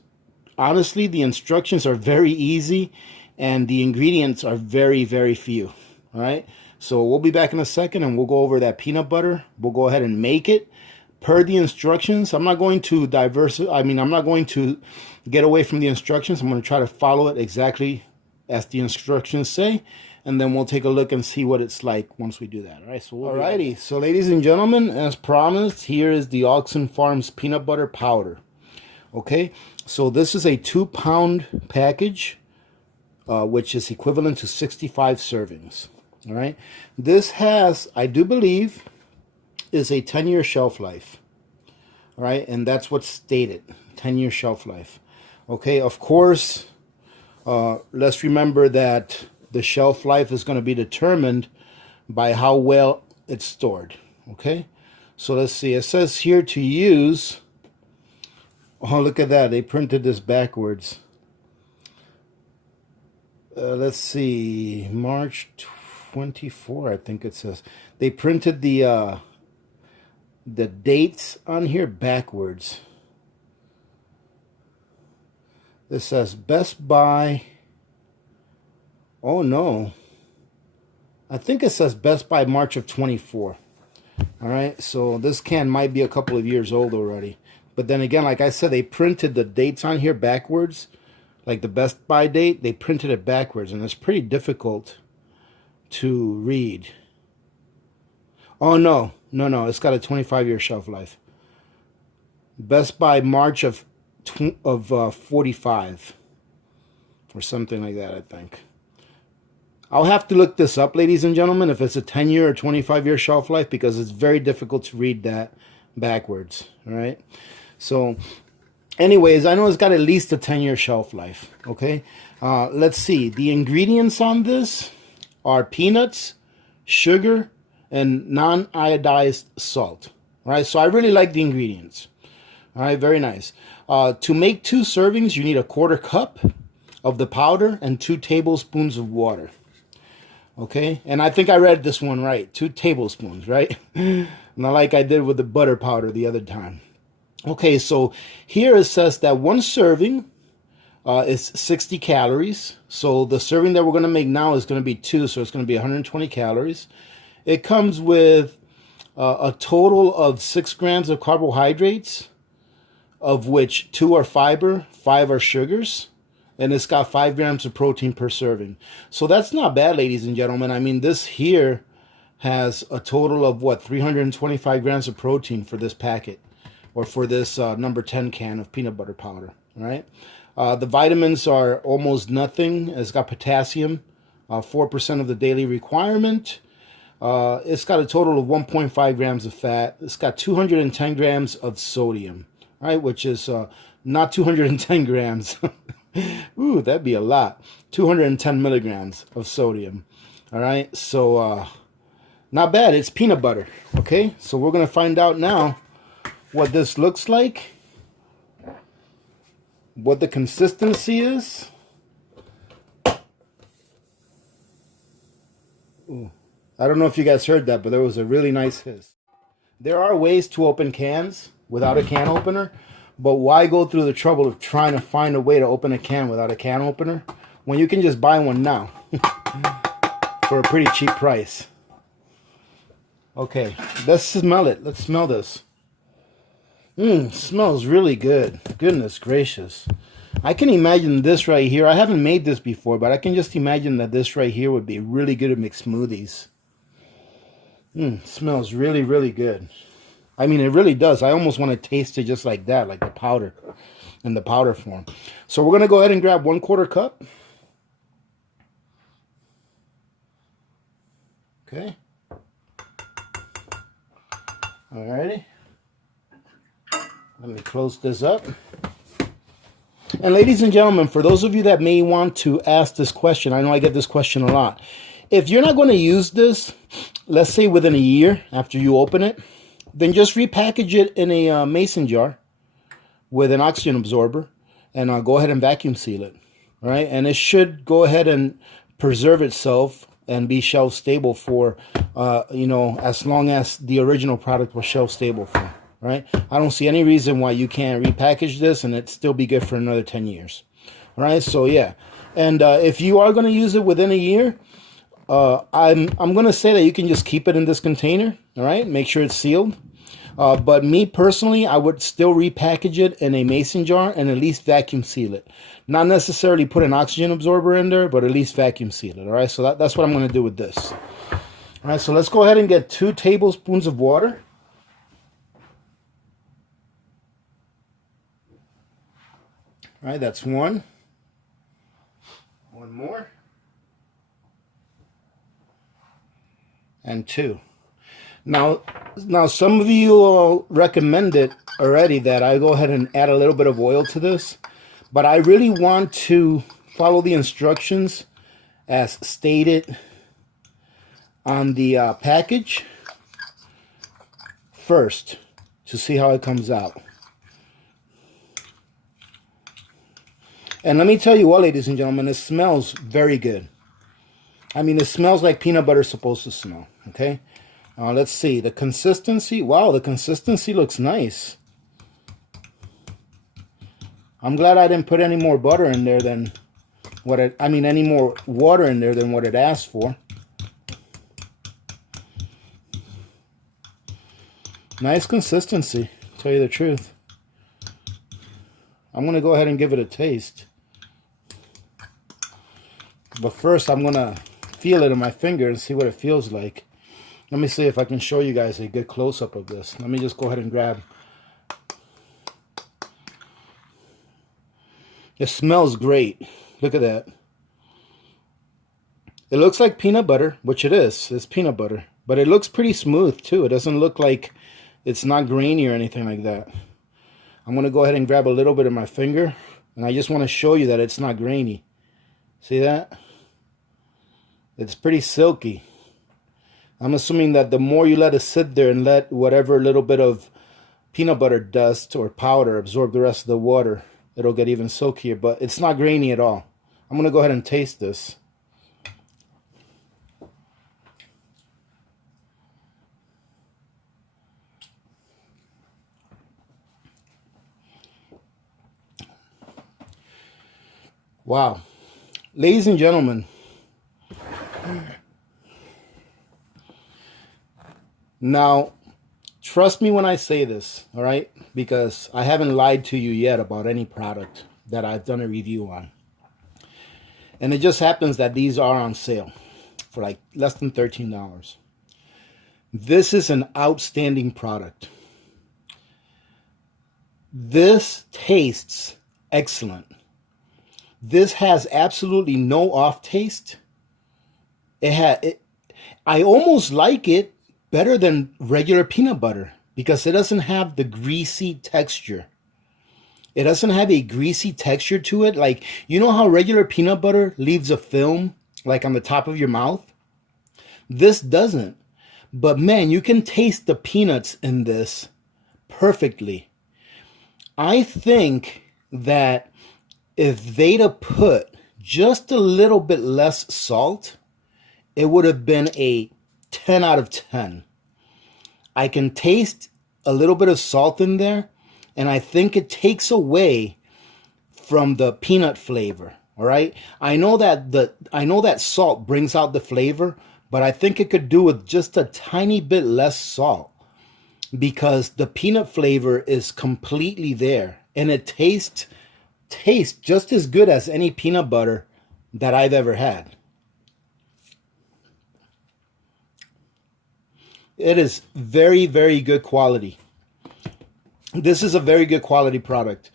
honestly, the instructions are very easy, and the ingredients are very, very few. All right? So we'll be back in a second, and we'll go over that peanut butter. We'll go ahead and make it per the instructions. I'm not going to I'm not going to get away from the instructions. I'm going to try to follow it exactly as the instructions say. And then we'll take a look and see what it's like once we do that. All right, so alrighty. So, ladies and gentlemen, as promised, here is the Auxin Farms peanut butter powder. Okay, so this is a 2-pound package, which is equivalent to 65 servings. All right, this has, I do believe, is a 10-year shelf life. All right, and that's what's stated, 10-year shelf life. Okay, of course, let's remember that the shelf life is going to be determined by how well it's stored. Okay, so let's see. It says here to use. Oh, look at that. They printed this backwards. Let's see. March 24, I think it says. They printed the dates on here backwards. This says Best Buy. Oh, no. I think it says Best Buy March of 24. All right, so this can might be a couple of years old already. But then again, like I said, they printed the dates on here backwards. Like the Best Buy date, they printed it backwards, and it's pretty difficult to read. Oh, no. No, it's got a 25-year shelf life. Best Buy March of 45. Or something like that, I think. I'll have to look this up, ladies and gentlemen, if it's a 10-year or 25-year shelf life, because it's very difficult to read that backwards, all right? So, anyways, I know it's got at least a 10-year shelf life, okay? Let's see. The ingredients on this are peanuts, sugar, and non-iodized salt, all right? So, I really like the ingredients, all right? Very nice. To make 2 servings, you need a 1/4 cup of the powder and 2 tablespoons of water. Okay, and I think I read this one right. 2 tablespoons, right? Not like I did with the butter powder the other time. Okay, so here it says that 1 serving is 60 calories. So the serving that we're going to make now is going to be 2, so it's going to be 120 calories. It comes with a total of 6 grams of carbohydrates, of which 2 are fiber, 5 are sugars, and it's got 5 grams of protein per serving. So that's not bad, ladies and gentlemen. I mean, this here has a total of, what, 325 grams of protein for this packet, or for this number 10 can of peanut butter powder, right? The vitamins are almost nothing. It's got potassium, 4% of the daily requirement. It's got a total of 1.5 grams of fat. It's got 210 grams of sodium, right? Which is not 210 grams. Ooh, that'd be a lot. 210 milligrams of sodium. All right, so not bad. It's peanut butter. Okay, so we're gonna find out now what this looks like, what the consistency is. Ooh. I don't know if you guys heard that, but there was a really nice hiss. There are ways to open cans without a can opener, but why go through the trouble of trying to find a way to open a can without a can opener when you can just buy one now for a pretty cheap price? Okay, let's smell it. Let's smell this. Smells really good. Goodness gracious. I can imagine this right here. I haven't made this before, but I can just imagine that this right here would be really good to make smoothies. Smells really, really good. I mean, it really does. I almost want to taste it just like that, like the powder, in the powder form. So we're going to go ahead and grab 1/4 cup. Okay. Alrighty. Let me close this up. And ladies and gentlemen, for those of you that may want to ask this question, I know I get this question a lot. If you're not going to use this, let's say within a year after you open it, then just repackage it in a mason jar with an oxygen absorber and go ahead and vacuum seal it. All right, and it should go ahead and preserve itself and be shelf stable for, as long as the original product was shelf stable for. Right? I don't see any reason why you can't repackage this and it still be good for another 10 years. All right, so yeah. And if you are going to use it within a year, I'm going to say that you can just keep it in this container. All right, make sure it's sealed. But me personally, I would still repackage it in a mason jar and at least vacuum seal it. Not necessarily put an oxygen absorber in there, but at least vacuum seal it. All right, so that's what I'm going to do with this. All right, so let's go ahead and get 2 tablespoons of water. All right, that's 1. 1 more. And 2. Now some of you all recommended already that I go ahead and add a little bit of oil to this, but I really want to follow the instructions as stated on the package first to see how it comes out. And let me tell you what, ladies and gentlemen, it smells very good. I mean, it smells like peanut butter is supposed to smell, okay? Let's see, the consistency. Wow, the consistency looks nice. I'm glad I didn't put any more butter in there than what any more water in there than what it asked for. Nice consistency, to tell you the truth. I'm going to go ahead and give it a taste. But first, I'm going to feel it in my finger and see what it feels like. Let me see if I can show you guys a good close-up of this. Let me just go ahead and grab. It smells great. Look at that. It looks like peanut butter, which it is. It's peanut butter. But it looks pretty smooth, too. It doesn't look like it's not grainy or anything like that. I'm going to go ahead and grab a little bit of my finger. And I just want to show you that it's not grainy. See that? It's pretty silky. I'm assuming that the more you let it sit there and let whatever little bit of peanut butter dust or powder absorb the rest of the water, it'll get even silkier. But it's not grainy at all. I'm going to go ahead and taste this. Wow. Ladies and gentlemen, now, trust me when I say this, all right? Because I haven't lied to you yet about any product that I've done a review on. And it just happens that these are on sale for like less than $13. This is an outstanding product. This tastes excellent. This has absolutely no off taste. I almost like it better than regular peanut butter because it doesn't have the greasy texture. It doesn't have a greasy texture to it. Like, you know how regular peanut butter leaves a film like on the top of your mouth? This doesn't. But man, you can taste the peanuts in this perfectly. I think that if they'd have put just a little bit less salt, it would have been a 10 out of 10. I can taste a little bit of salt in there, and I think it takes away from the peanut flavor. All right. I know that salt brings out the flavor, but I think it could do with just a tiny bit less salt because the peanut flavor is completely there, and it tastes just as good as any peanut butter that I've ever had. It is very, very good quality. This is a very good quality product.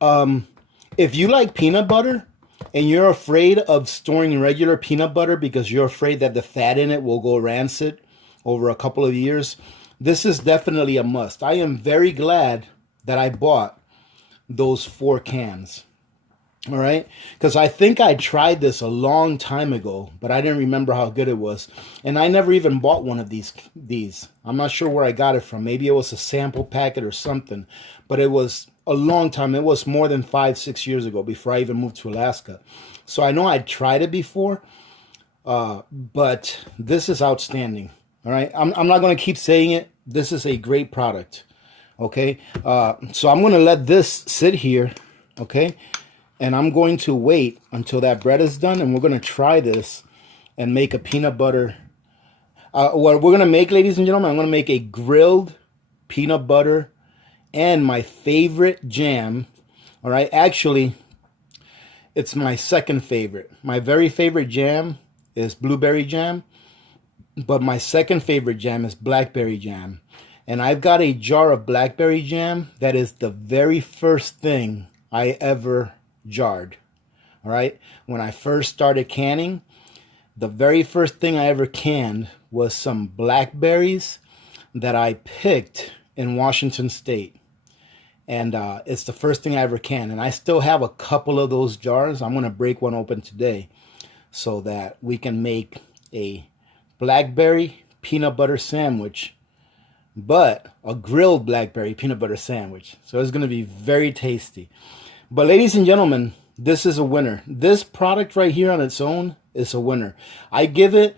If you like peanut butter and you're afraid of storing regular peanut butter because you're afraid that the fat in it will go rancid over a couple of years, this is definitely a must. I am very glad that I bought those 4 cans. All right, because I think I tried this a long time ago, but I didn't remember how good it was. And I never even bought one of these. I'm not sure where I got it from. Maybe it was a sample packet or something, but it was a long time. It was more than 5-6 years ago before I even moved to Alaska. So I know I'd tried it before, but this is outstanding. All right, I'm not going to keep saying it. This is a great product. Okay, so I'm going to let this sit here. Okay. And I'm going to wait until that bread is done, and we're going to try this and make a peanut butter. What we're going to make, ladies and gentlemen, I'm going to make a grilled peanut butter and my favorite jam. All right. Actually, it's my second favorite. My very favorite jam is blueberry jam, but my second favorite jam is blackberry jam. And I've got a jar of blackberry jam that is the very first thing I ever jarred. All right, when I first started canning, the very first thing I ever canned was some blackberries that I picked in Washington State, and it's the first thing I ever canned. And I still have a couple of those jars. I'm going to break one open today so that we can make a blackberry peanut butter sandwich, but a grilled blackberry peanut butter sandwich. So it's going to be very tasty. But ladies and gentlemen, this is a winner. This product right here on its own is a winner. I give it,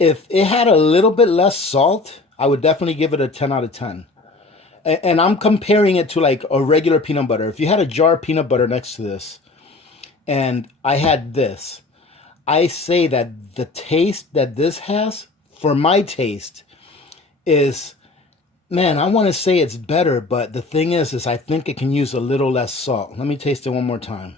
if it had a little bit less salt, I would definitely give it a 10 out of 10. And I'm comparing it to like a regular peanut butter. If you had a jar of peanut butter next to this, and I had this, I say that the taste that this has, for my taste, is... Man, I want to say it's better, but the thing is I think it can use a little less salt. Let me taste it one more time.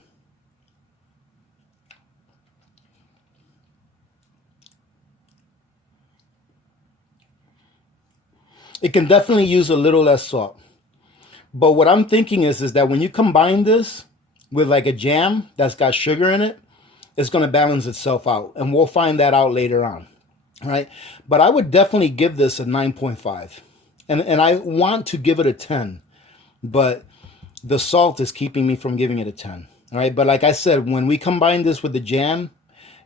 It can definitely use a little less salt. But what I'm thinking is that when you combine this with like a jam that's got sugar in it, it's going to balance itself out. And we'll find that out later on. All right? But I would definitely give this a 9.5. And I want to give it a 10, but the salt is keeping me from giving it a 10. All right. But like I said, when we combine this with the jam,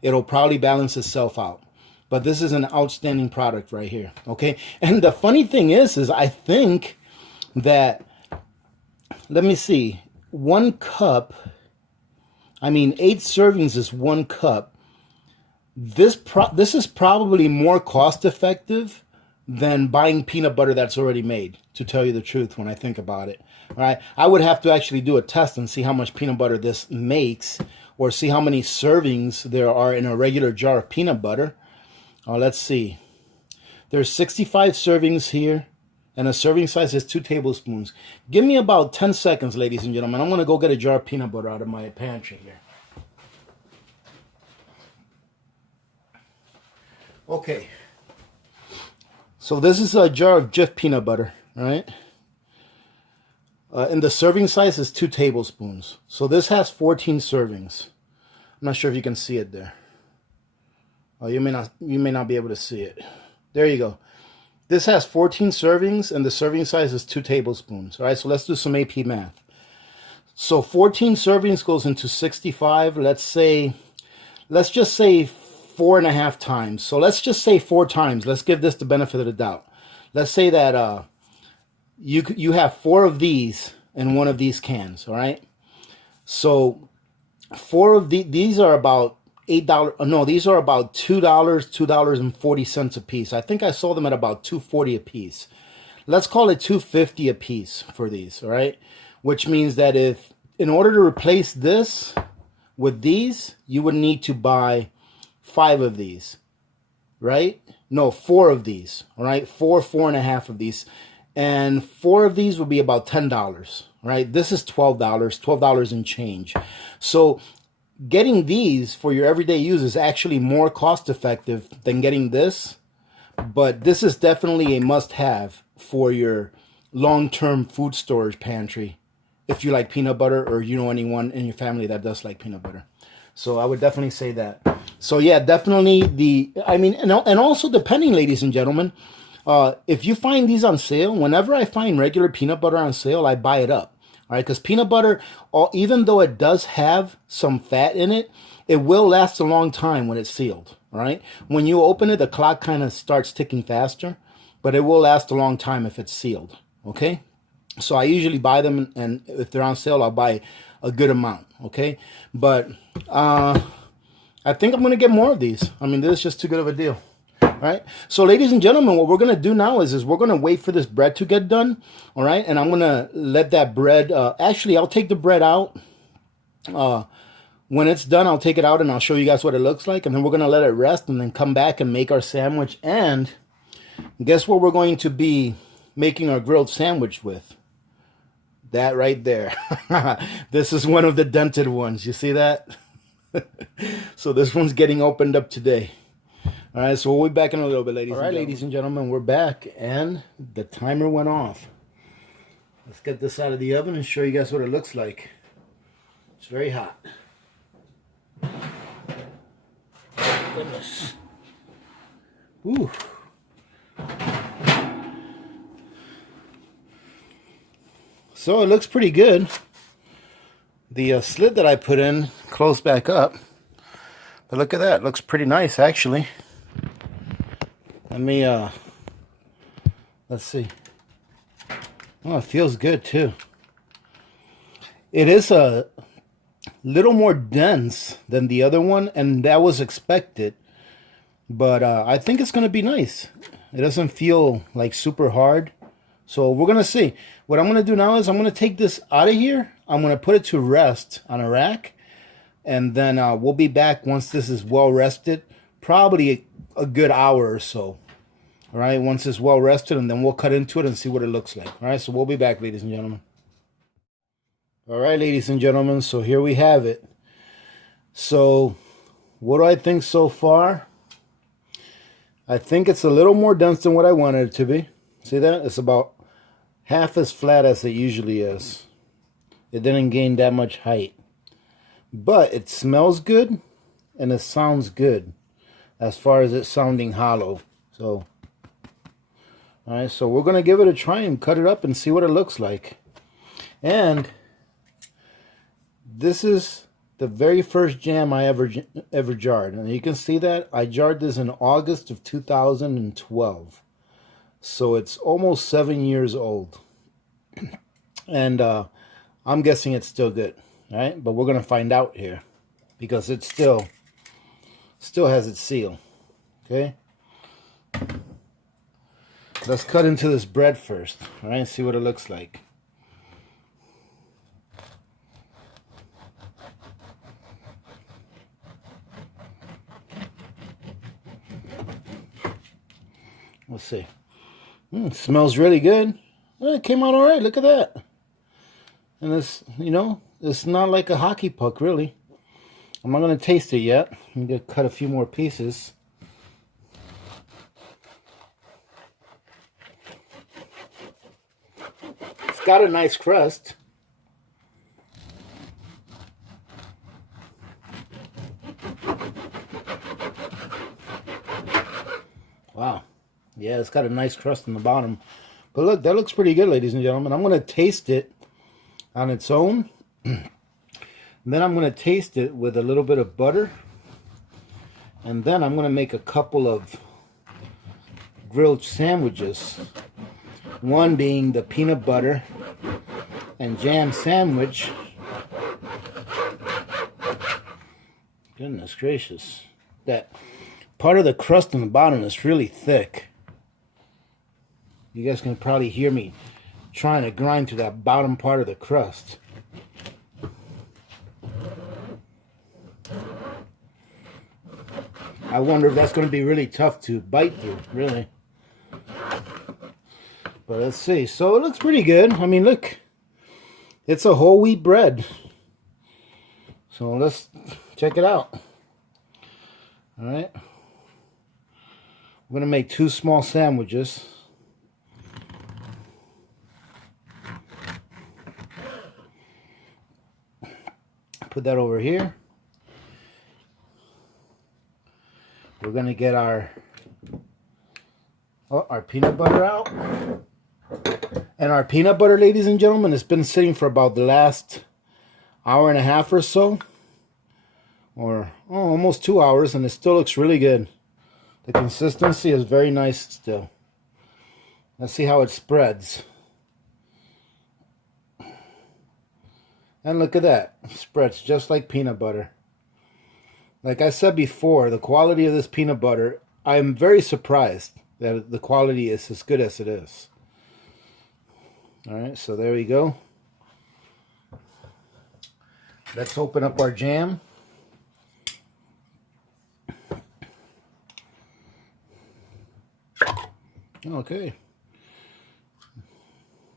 it'll probably balance itself out. But this is an outstanding product right here. Okay. And the funny thing is I think that, let me see, 1 cup I mean, 8 servings is 1 cup. This is probably more cost effective than buying peanut butter that's already made, to tell you the truth, when I think about it. All right, I would have to actually do a test and see how much peanut butter this makes, or see how many servings there are in a regular jar of peanut butter. Let's see. There's 65 servings here, and a serving size is 2 tablespoons. Give me about 10 seconds, ladies and gentlemen. I'm going to go get a jar of peanut butter out of my pantry here. Okay. So this is a jar of Jif peanut butter, right? And the serving size is 2 tablespoons. So this has 14 servings. I'm not sure if you can see it there. Oh, you may not be able to see it. There you go. This has 14 servings, and the serving size is 2 tablespoons. All right, so let's do some AP math. So 14 servings goes into 65. Let's just say 4.5 times. So let's just say 4 times. Let's give this the benefit of the doubt. Let's say that you have 4 of these in one of these cans. All right. So 4 of these are about $8. No, these are about $2.40 a piece. I think I sold them at about $2.40 a piece. Let's call it $2.50 a piece for these. All right. Which means that in order to replace this with these, you would need to buy 5 of these, right? No, 4 of these, all right? 4.5 of these. And 4 of these would be about $10, right? This is $12 and change. So getting these for your everyday use is actually more cost effective than getting this. But this is definitely a must-have for your long-term food storage pantry if you like peanut butter, or you know anyone in your family that does like peanut butter. So I would definitely say that. So yeah, definitely and also depending, ladies and gentlemen, if you find these on sale, whenever I find regular peanut butter on sale, I buy it up. All right, because peanut butter, even though it does have some fat in it, it will last a long time when it's sealed. All right, when you open it, the clock kind of starts ticking faster, but it will last a long time if it's sealed. Okay, so I usually buy them, and if they're on sale, I'll buy a good amount. Okay, but I think I'm going to get more of these. I mean, this is just too good of a deal. All right. So, ladies and gentlemen, what we're going to do now is we're going to wait for this bread to get done. All right. And I'm going to let that bread, actually, I'll take the bread out. When it's done, I'll take it out and I'll show you guys what it looks like. And then we're going to let it rest and then come back and make our sandwich. And guess what we're going to be making our grilled sandwich with? That right there. This is one of the dented ones. You see that? So this one's getting opened up today. All right, so we'll be back in a little bit, ladies. All right, ladies and gentlemen, we're back, and the timer went off. Let's get this out of the oven and show you guys what it looks like. It's very hot. Goodness. Ooh. So it looks pretty good. The slit that I put in closed back up. But look at that. It looks pretty nice, actually. Let me, let's see. Oh, it feels good, too. It is a little more dense than the other one, and that was expected. But I think it's going to be nice. It doesn't feel like super hard. So we're going to see. What I'm going to do now is I'm going to take this out of here. I'm going to put it to rest on a rack. And then we'll be back once this is well rested. Probably a good hour or so. All right, once it's well rested, and then we'll cut into it and see what it looks like. All right, so we'll be back, ladies and gentlemen. All right, ladies and gentlemen, so here we have it. So what do I think so far? I think it's a little more dense than what I wanted it to be. See that? It's about half as flat as it usually is. It didn't gain that much height. But it smells good and it sounds good as far as it sounding hollow. So, all right, so we're going to give it a try and cut it up and see what it looks like. And this is the very first jam I ever jarred. And you can see that I jarred this in August of 2012. So it's almost 7 years old. And I'm guessing it's still good. All right, but we're going to find out here. because it still has its seal. Okay, let's cut into this bread first. All right, see what it looks like. Let's see. It smells really good. Oh, it came out all right. Look at that. And it's, you know, it's not like a hockey puck, really. I'm not going to taste it yet. I'm going to cut a few more pieces. It's got a nice crust. Wow. Yeah, it's got a nice crust on the bottom. But look, that looks pretty good, ladies and gentlemen. I'm going to taste it on its own. And then I'm going to taste it with a little bit of butter. And then I'm going to make a couple of grilled sandwiches. One being the peanut butter and jam sandwich. Goodness gracious. That part of the crust on the bottom is really thick. You guys can probably hear me trying to grind to that bottom part of the crust. I wonder if that's going to be really tough to bite through, really. But let's see. So it looks pretty good. I mean, look. It's a whole wheat bread. So let's check it out. All right. I'm going to make 2 small sandwiches. Put that over here. We're going to get our peanut butter out. And our peanut butter, ladies and gentlemen, has been sitting for about the last hour and a half or so. Or almost 2 hours, and it still looks really good. The consistency is very nice still. Let's see how it spreads. And look at that. It spreads just like peanut butter. Like I said before, the quality of this peanut butter, I'm very surprised that the quality is as good as it is. Alright, so there we go. Let's open up our jam. Okay.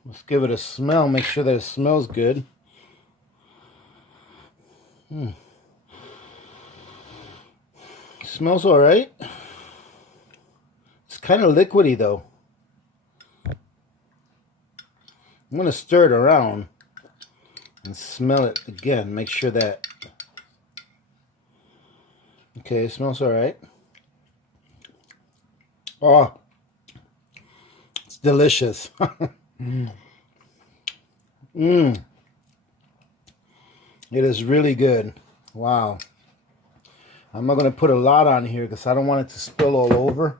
Let's give it a smell, make sure that it smells good. Smells all right. It's kind of liquidy though. I'm going to stir it around and smell it again. Make sure that... Okay, it smells all right. Oh, it's delicious. It is really good. Wow. I'm not going to put a lot on here because I don't want it to spill all over.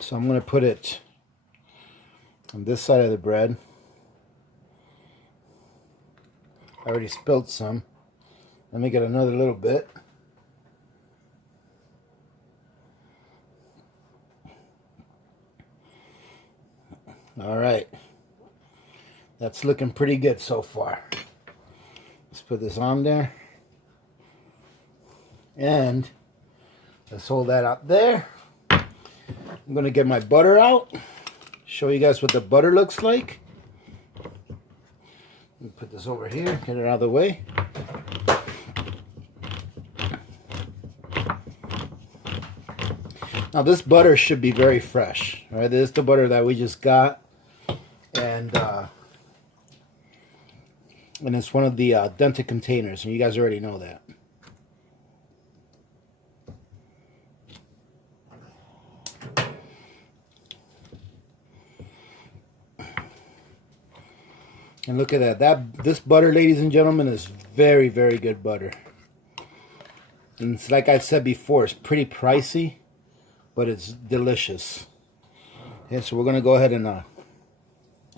So I'm going to put it on this side of the bread. I already spilled some. Let me get another little bit. All right. That's looking pretty good so far. Let's put this on there. And let's hold that out there. I'm going to get my butter out. Show you guys what the butter looks like. Let me put this over here. Get it out of the way. Now this butter should be very fresh. All right, this is the butter that we just got. And it's one of the dented containers, and you guys already know that. And look at that. This butter, ladies and gentlemen, is very, very good butter. And it's like I said before, it's pretty pricey, but it's delicious. Okay, so we're going to go ahead and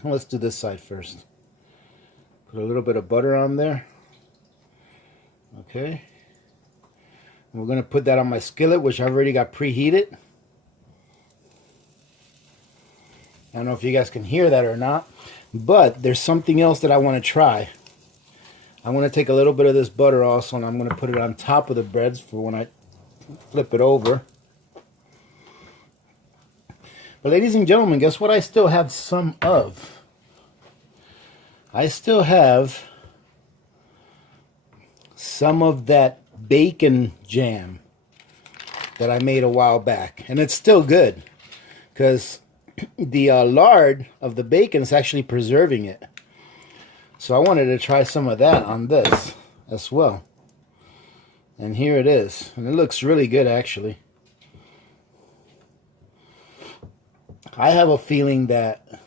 let's do this side first. Put a little bit of butter on there. Okay. We're going to put that on my skillet, which I've already got preheated. I don't know if you guys can hear that or not, but there's something else that I want to try. I'm going to take a little bit of this butter also, and I'm going to put it on top of the breads for when I flip it over. But ladies and gentlemen, guess what I still have some of? I still have some of that bacon jam that I made a while back. And it's still good because the lard of the bacon is actually preserving it. So I wanted to try some of that on this as well. And here it is. And it looks really good, actually. I have a feeling that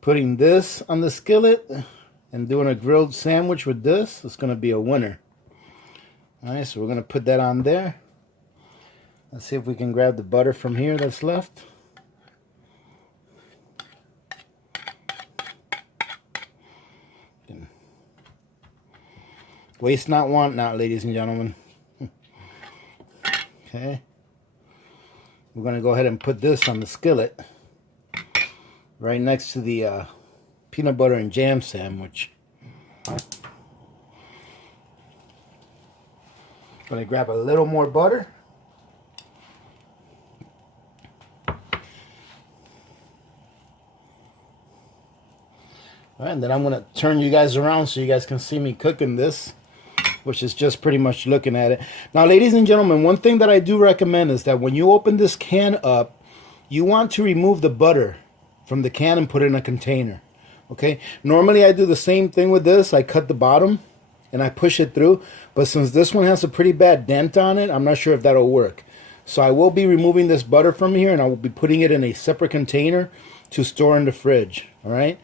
putting this on the skillet and doing a grilled sandwich with this is going to be a winner. Alright, so we're going to put that on there. Let's see if we can grab the butter from here that's left. Waste not, want not, ladies and gentlemen. Okay. We're going to go ahead and put this on the skillet right next to the peanut butter and jam sandwich. Going to grab a little more butter. All right, and then I'm going to turn you guys around so you guys can see me cooking this, which is just pretty much looking at it. Now, ladies and gentlemen, one thing that I do recommend is that when you open this can up, you want to remove the butter from the can and put it in a container. Okay? Normally, I do the same thing with this. I cut the bottom and I push it through. But since this one has a pretty bad dent on it, I'm not sure if that'll work. So I will be removing this butter from here, and I will be putting it in a separate container to store in the fridge. All right?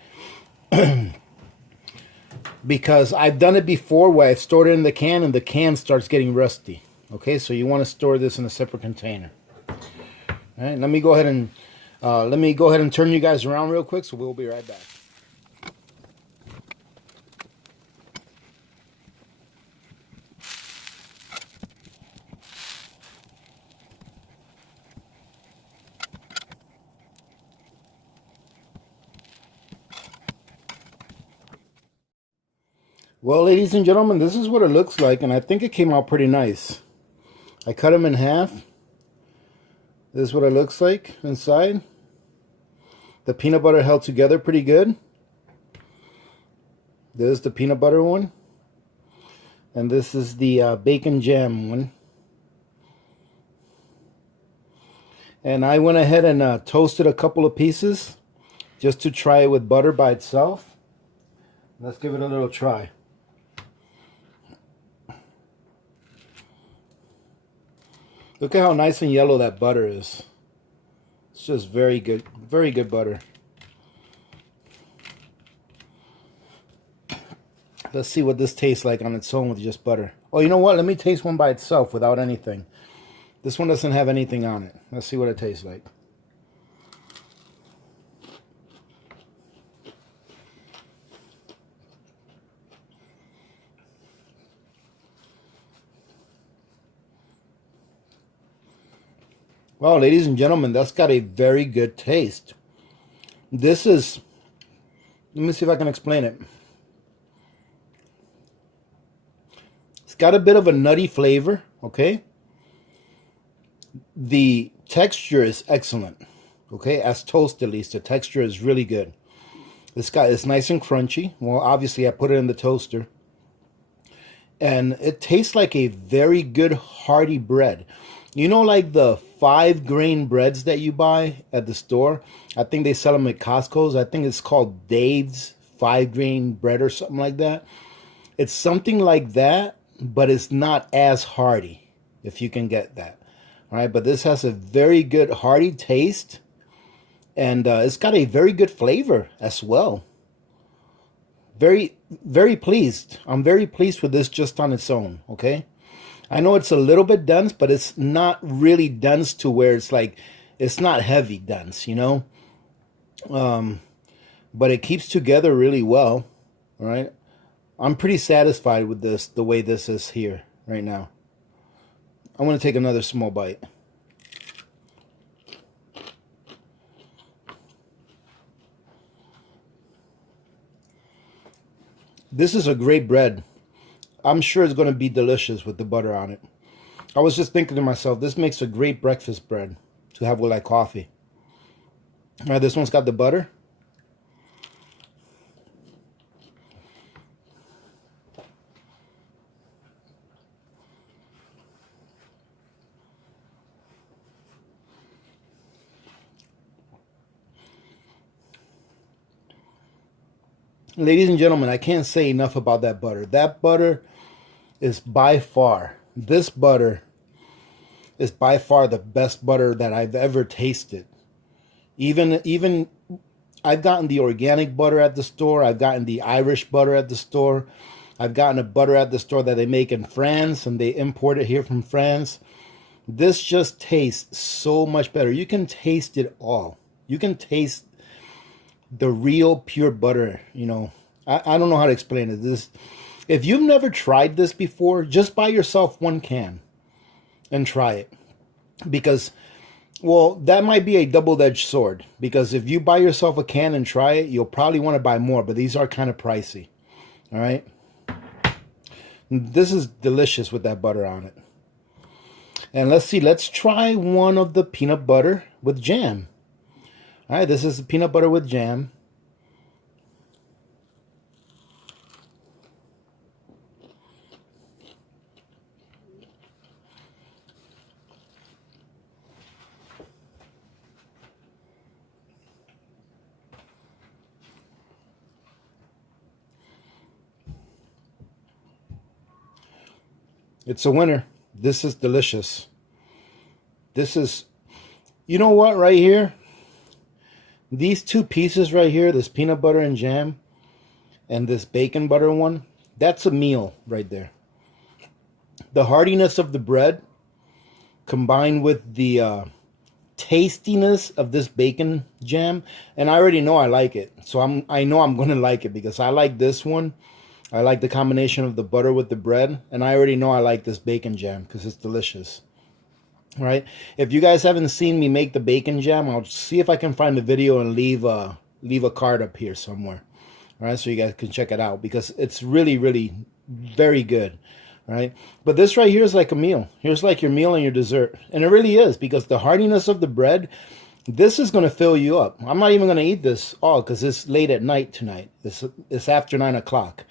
Because I've done it before where I've stored it in the can and the can starts getting rusty. Okay, so you want to store this in a separate container. All right, let me go ahead and turn you guys around real quick, so we'll be right back. Well, ladies and gentlemen, this is what it looks like, and I think it came out pretty nice. I cut them in half. This is what it looks like inside. The peanut butter held together pretty good. This is the peanut butter one. And this is the bacon jam one. And I went ahead and toasted a couple of pieces just to try it with butter by itself. Let's give it a little try. Look at how nice and yellow that butter is. It's just very good butter. Let's see what this tastes like on its own with just butter. Oh, you know what? Let me taste one by itself without anything. This one doesn't have anything on it. Let's see what it tastes like. Well, ladies and gentlemen, that's got a very good taste. This is, let me see if I can explain it. It's got a bit of a nutty flavor, okay? The texture is excellent, okay? As toast, at least, the texture is really good. It's nice and crunchy. Well, obviously, I put it in the toaster. And it tastes like a very good hearty bread. You know, like the 5-grain breads that you buy at the store? I think they sell them at Costco's. I think it's called Dave's 5-grain bread or something like that. It's something like that, but it's not as hearty, if you can get that. All right, but this has a very good hearty taste, and it's got a very good flavor as well. Very, very pleased. I'm very pleased with this just on its own, okay? I know it's a little bit dense, but it's not really dense to where it's like, it's not heavy dense, you know? But it keeps together really well, all right? I'm pretty satisfied with this, the way this is here right now. I'm going to take another small bite. This is a great bread. I'm sure it's going to be delicious with the butter on it. I was just thinking to myself, this makes a great breakfast bread to have with like coffee. All right, this one's got the butter. Ladies and gentlemen, I can't say enough about that butter. That butter is by far, this butter is by far the best butter that I've ever tasted. Even I've gotten the organic butter at the store. I've gotten the Irish butter at the store. I've gotten a butter at the store that they make in France and they import it here from France. This just tastes so much better. You can taste it all. You can taste the real pure butter, you know. I don't know how to explain it. This, if you've never tried this before, just buy yourself one can and try it. Because, well, that might be a double-edged sword. Because if you buy yourself a can and try it, you'll probably want to buy more. But these are kind of pricey. All right. This is delicious with that butter on it. And let's see. Let's try one of the peanut butter with jam. All right, this is the peanut butter with jam. It's a winner. This is delicious. This is, you know what, right here? These two pieces right here, this peanut butter and jam and this bacon butter one, that's a meal right there. The hardiness of the bread combined with the tastiness of this bacon jam, and I already know I like it. So I know I'm going to like it because I like this one. I like the combination of the butter with the bread, and I already know I like this bacon jam because it's delicious. All right, if you guys haven't seen me make the bacon jam, I'll see if I can find the video and leave a card up here somewhere. All right, so you guys can check it out because it's really, really very good. All right, but this right here is like a meal. Here's like your meal and your dessert, and it really is because the hardiness of the bread, this is going to fill you up. I'm not even going to eat this all because it's late at night tonight. It's after 9 o'clock,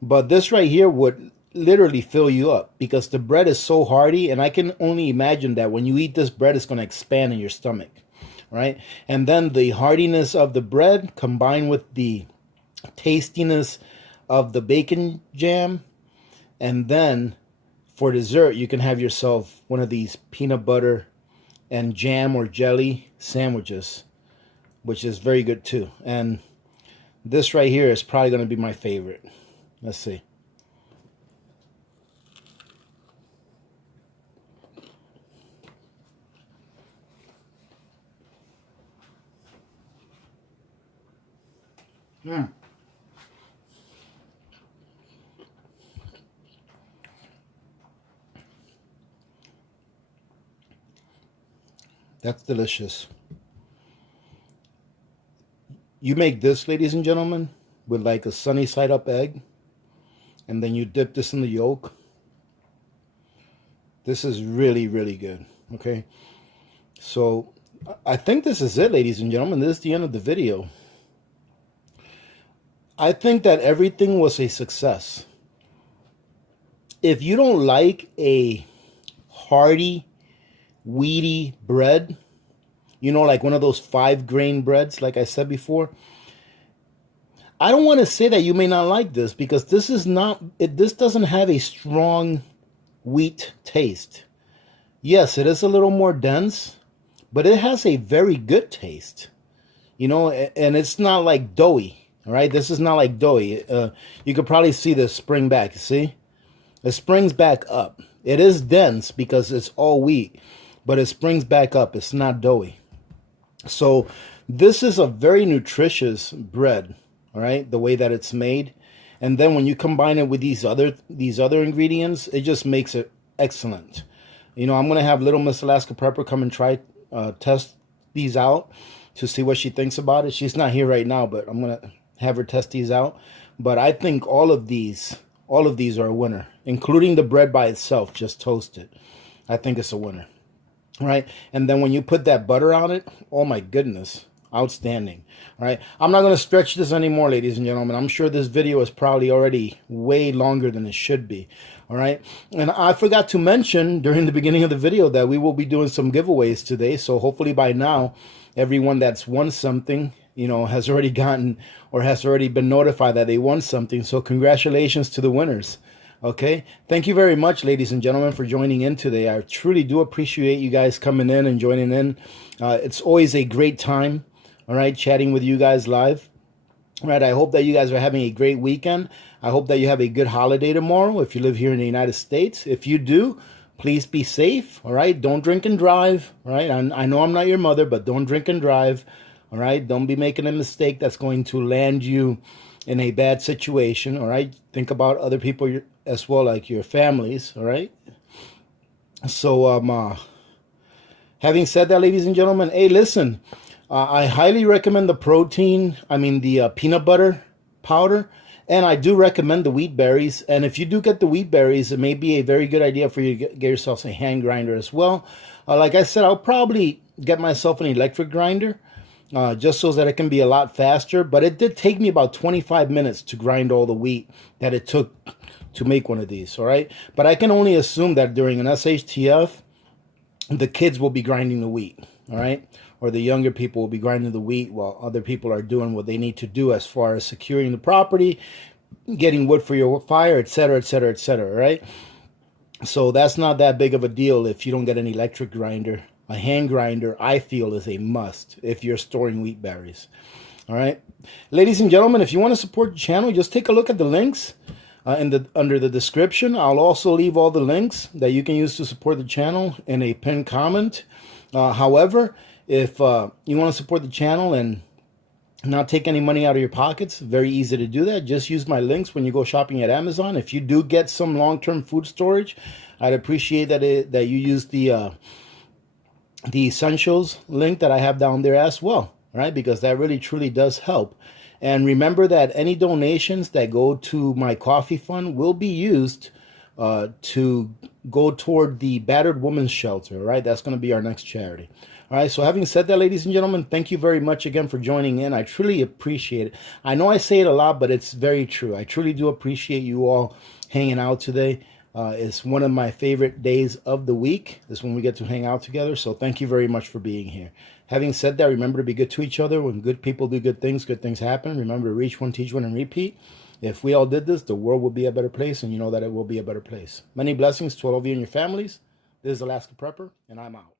but this right here would literally fill you up because the bread is so hearty, and I can only imagine that when you eat this bread, it's going to expand in your stomach, right? And then the hardiness of the bread combined with the tastiness of the bacon jam, and then for dessert, you can have yourself one of these peanut butter and jam or jelly sandwiches, which is very good too. And this right here is probably going to be my favorite. Let's see. That's delicious. You make this, ladies and gentlemen, with like a sunny side up egg, and then you dip this in the yolk. This is really, really good. Okay, so I think this is it, ladies and gentlemen. This is the end of the video. I think that everything was a success. If you don't like a hearty, wheaty bread, you know, like one of those 5-grain breads, like I said before, I don't want to say that you may not like this because this is not, this doesn't have a strong wheat taste. Yes, it is a little more dense, but it has a very good taste, you know, and it's not like doughy. All right, this is not like doughy. You could probably see this spring back. See, it springs back up. It is dense because it's all wheat, but it springs back up. It's not doughy. So this is a very nutritious bread. All right, the way that it's made, And then when you combine it with these other ingredients, it just makes it excellent. You know, I'm gonna have Little Miss Alaska Prepper come and try test these out to see what she thinks about it. She's not here right now, but I'm gonna have her test these out. But I think all of these are a winner, including the bread by itself, just toasted. I think it's a winner, right? And then when you put that butter on it, oh my goodness, outstanding. All right, I'm not going to stretch this anymore, ladies and gentlemen. I'm sure this video is probably already way longer than it should be. All right, and I forgot to mention during the beginning of the video that we will be doing some giveaways today. So hopefully by now, everyone that's won something, you know, has already gotten or has already been notified that they won something. So congratulations to the winners. Okay, thank you very much, ladies and gentlemen, for joining in today. I truly do appreciate you guys coming in and joining in. It's always a great time, all right, chatting with you guys live. All right, I hope that you guys are having a great weekend. I hope that you have a good holiday tomorrow if you live here in the United States. If you do, please be safe, all right? Don't drink and drive, all right? I know I'm not your mother, but don't drink and drive, all right? Don't be making a mistake that's going to land you in a bad situation, all right? Think about other people as well, like your families, all right? So, having said that, ladies and gentlemen, hey, listen, I highly recommend the peanut butter powder, and I do recommend the wheat berries. And if you do get the wheat berries, it may be a very good idea for you to get yourself a hand grinder as well. Like I said, I'll probably get myself an electric grinder, just so that it can be a lot faster. But it did take me about 25 minutes to grind all the wheat that it took to make one of these, all right? But I can only assume that during an SHTF, the kids will be grinding the wheat, all right? Or the younger people will be grinding the wheat while other people are doing what they need to do as far as securing the property, getting wood for your fire, etc., etc., etc., right? So that's not that big of a deal if you don't get an electric grinder. A hand grinder, I feel, is a must if you're storing wheat berries. All right, ladies and gentlemen, if you want to support the channel, just take a look at the links under the description. I'll also leave all the links that you can use to support the channel in a pinned comment. However, if you want to support the channel and not take any money out of your pockets, very easy to do that. Just use my links when you go shopping at Amazon. If you do get some long-term food storage, I'd appreciate that you use the essentials link that I have down there as well, right? Because that really truly does help. And remember that any donations that go to my coffee fund will be used to go toward the Battered Women's Shelter, right? That's going to be our next charity. All right, so having said that, ladies and gentlemen, thank you very much again for joining in. I truly appreciate it. I know I say it a lot, but it's very true. I truly do appreciate you all hanging out today. It's one of my favorite days of the week. Is when we get to hang out together. So thank you very much for being here. Having said that, remember to be good to each other. When good people do good things happen. Remember to reach one, teach one, and repeat. If we all did this, the world would be a better place, and you know that it will be a better place. Many blessings to all of you and your families. This is Alaska Prepper, and I'm out.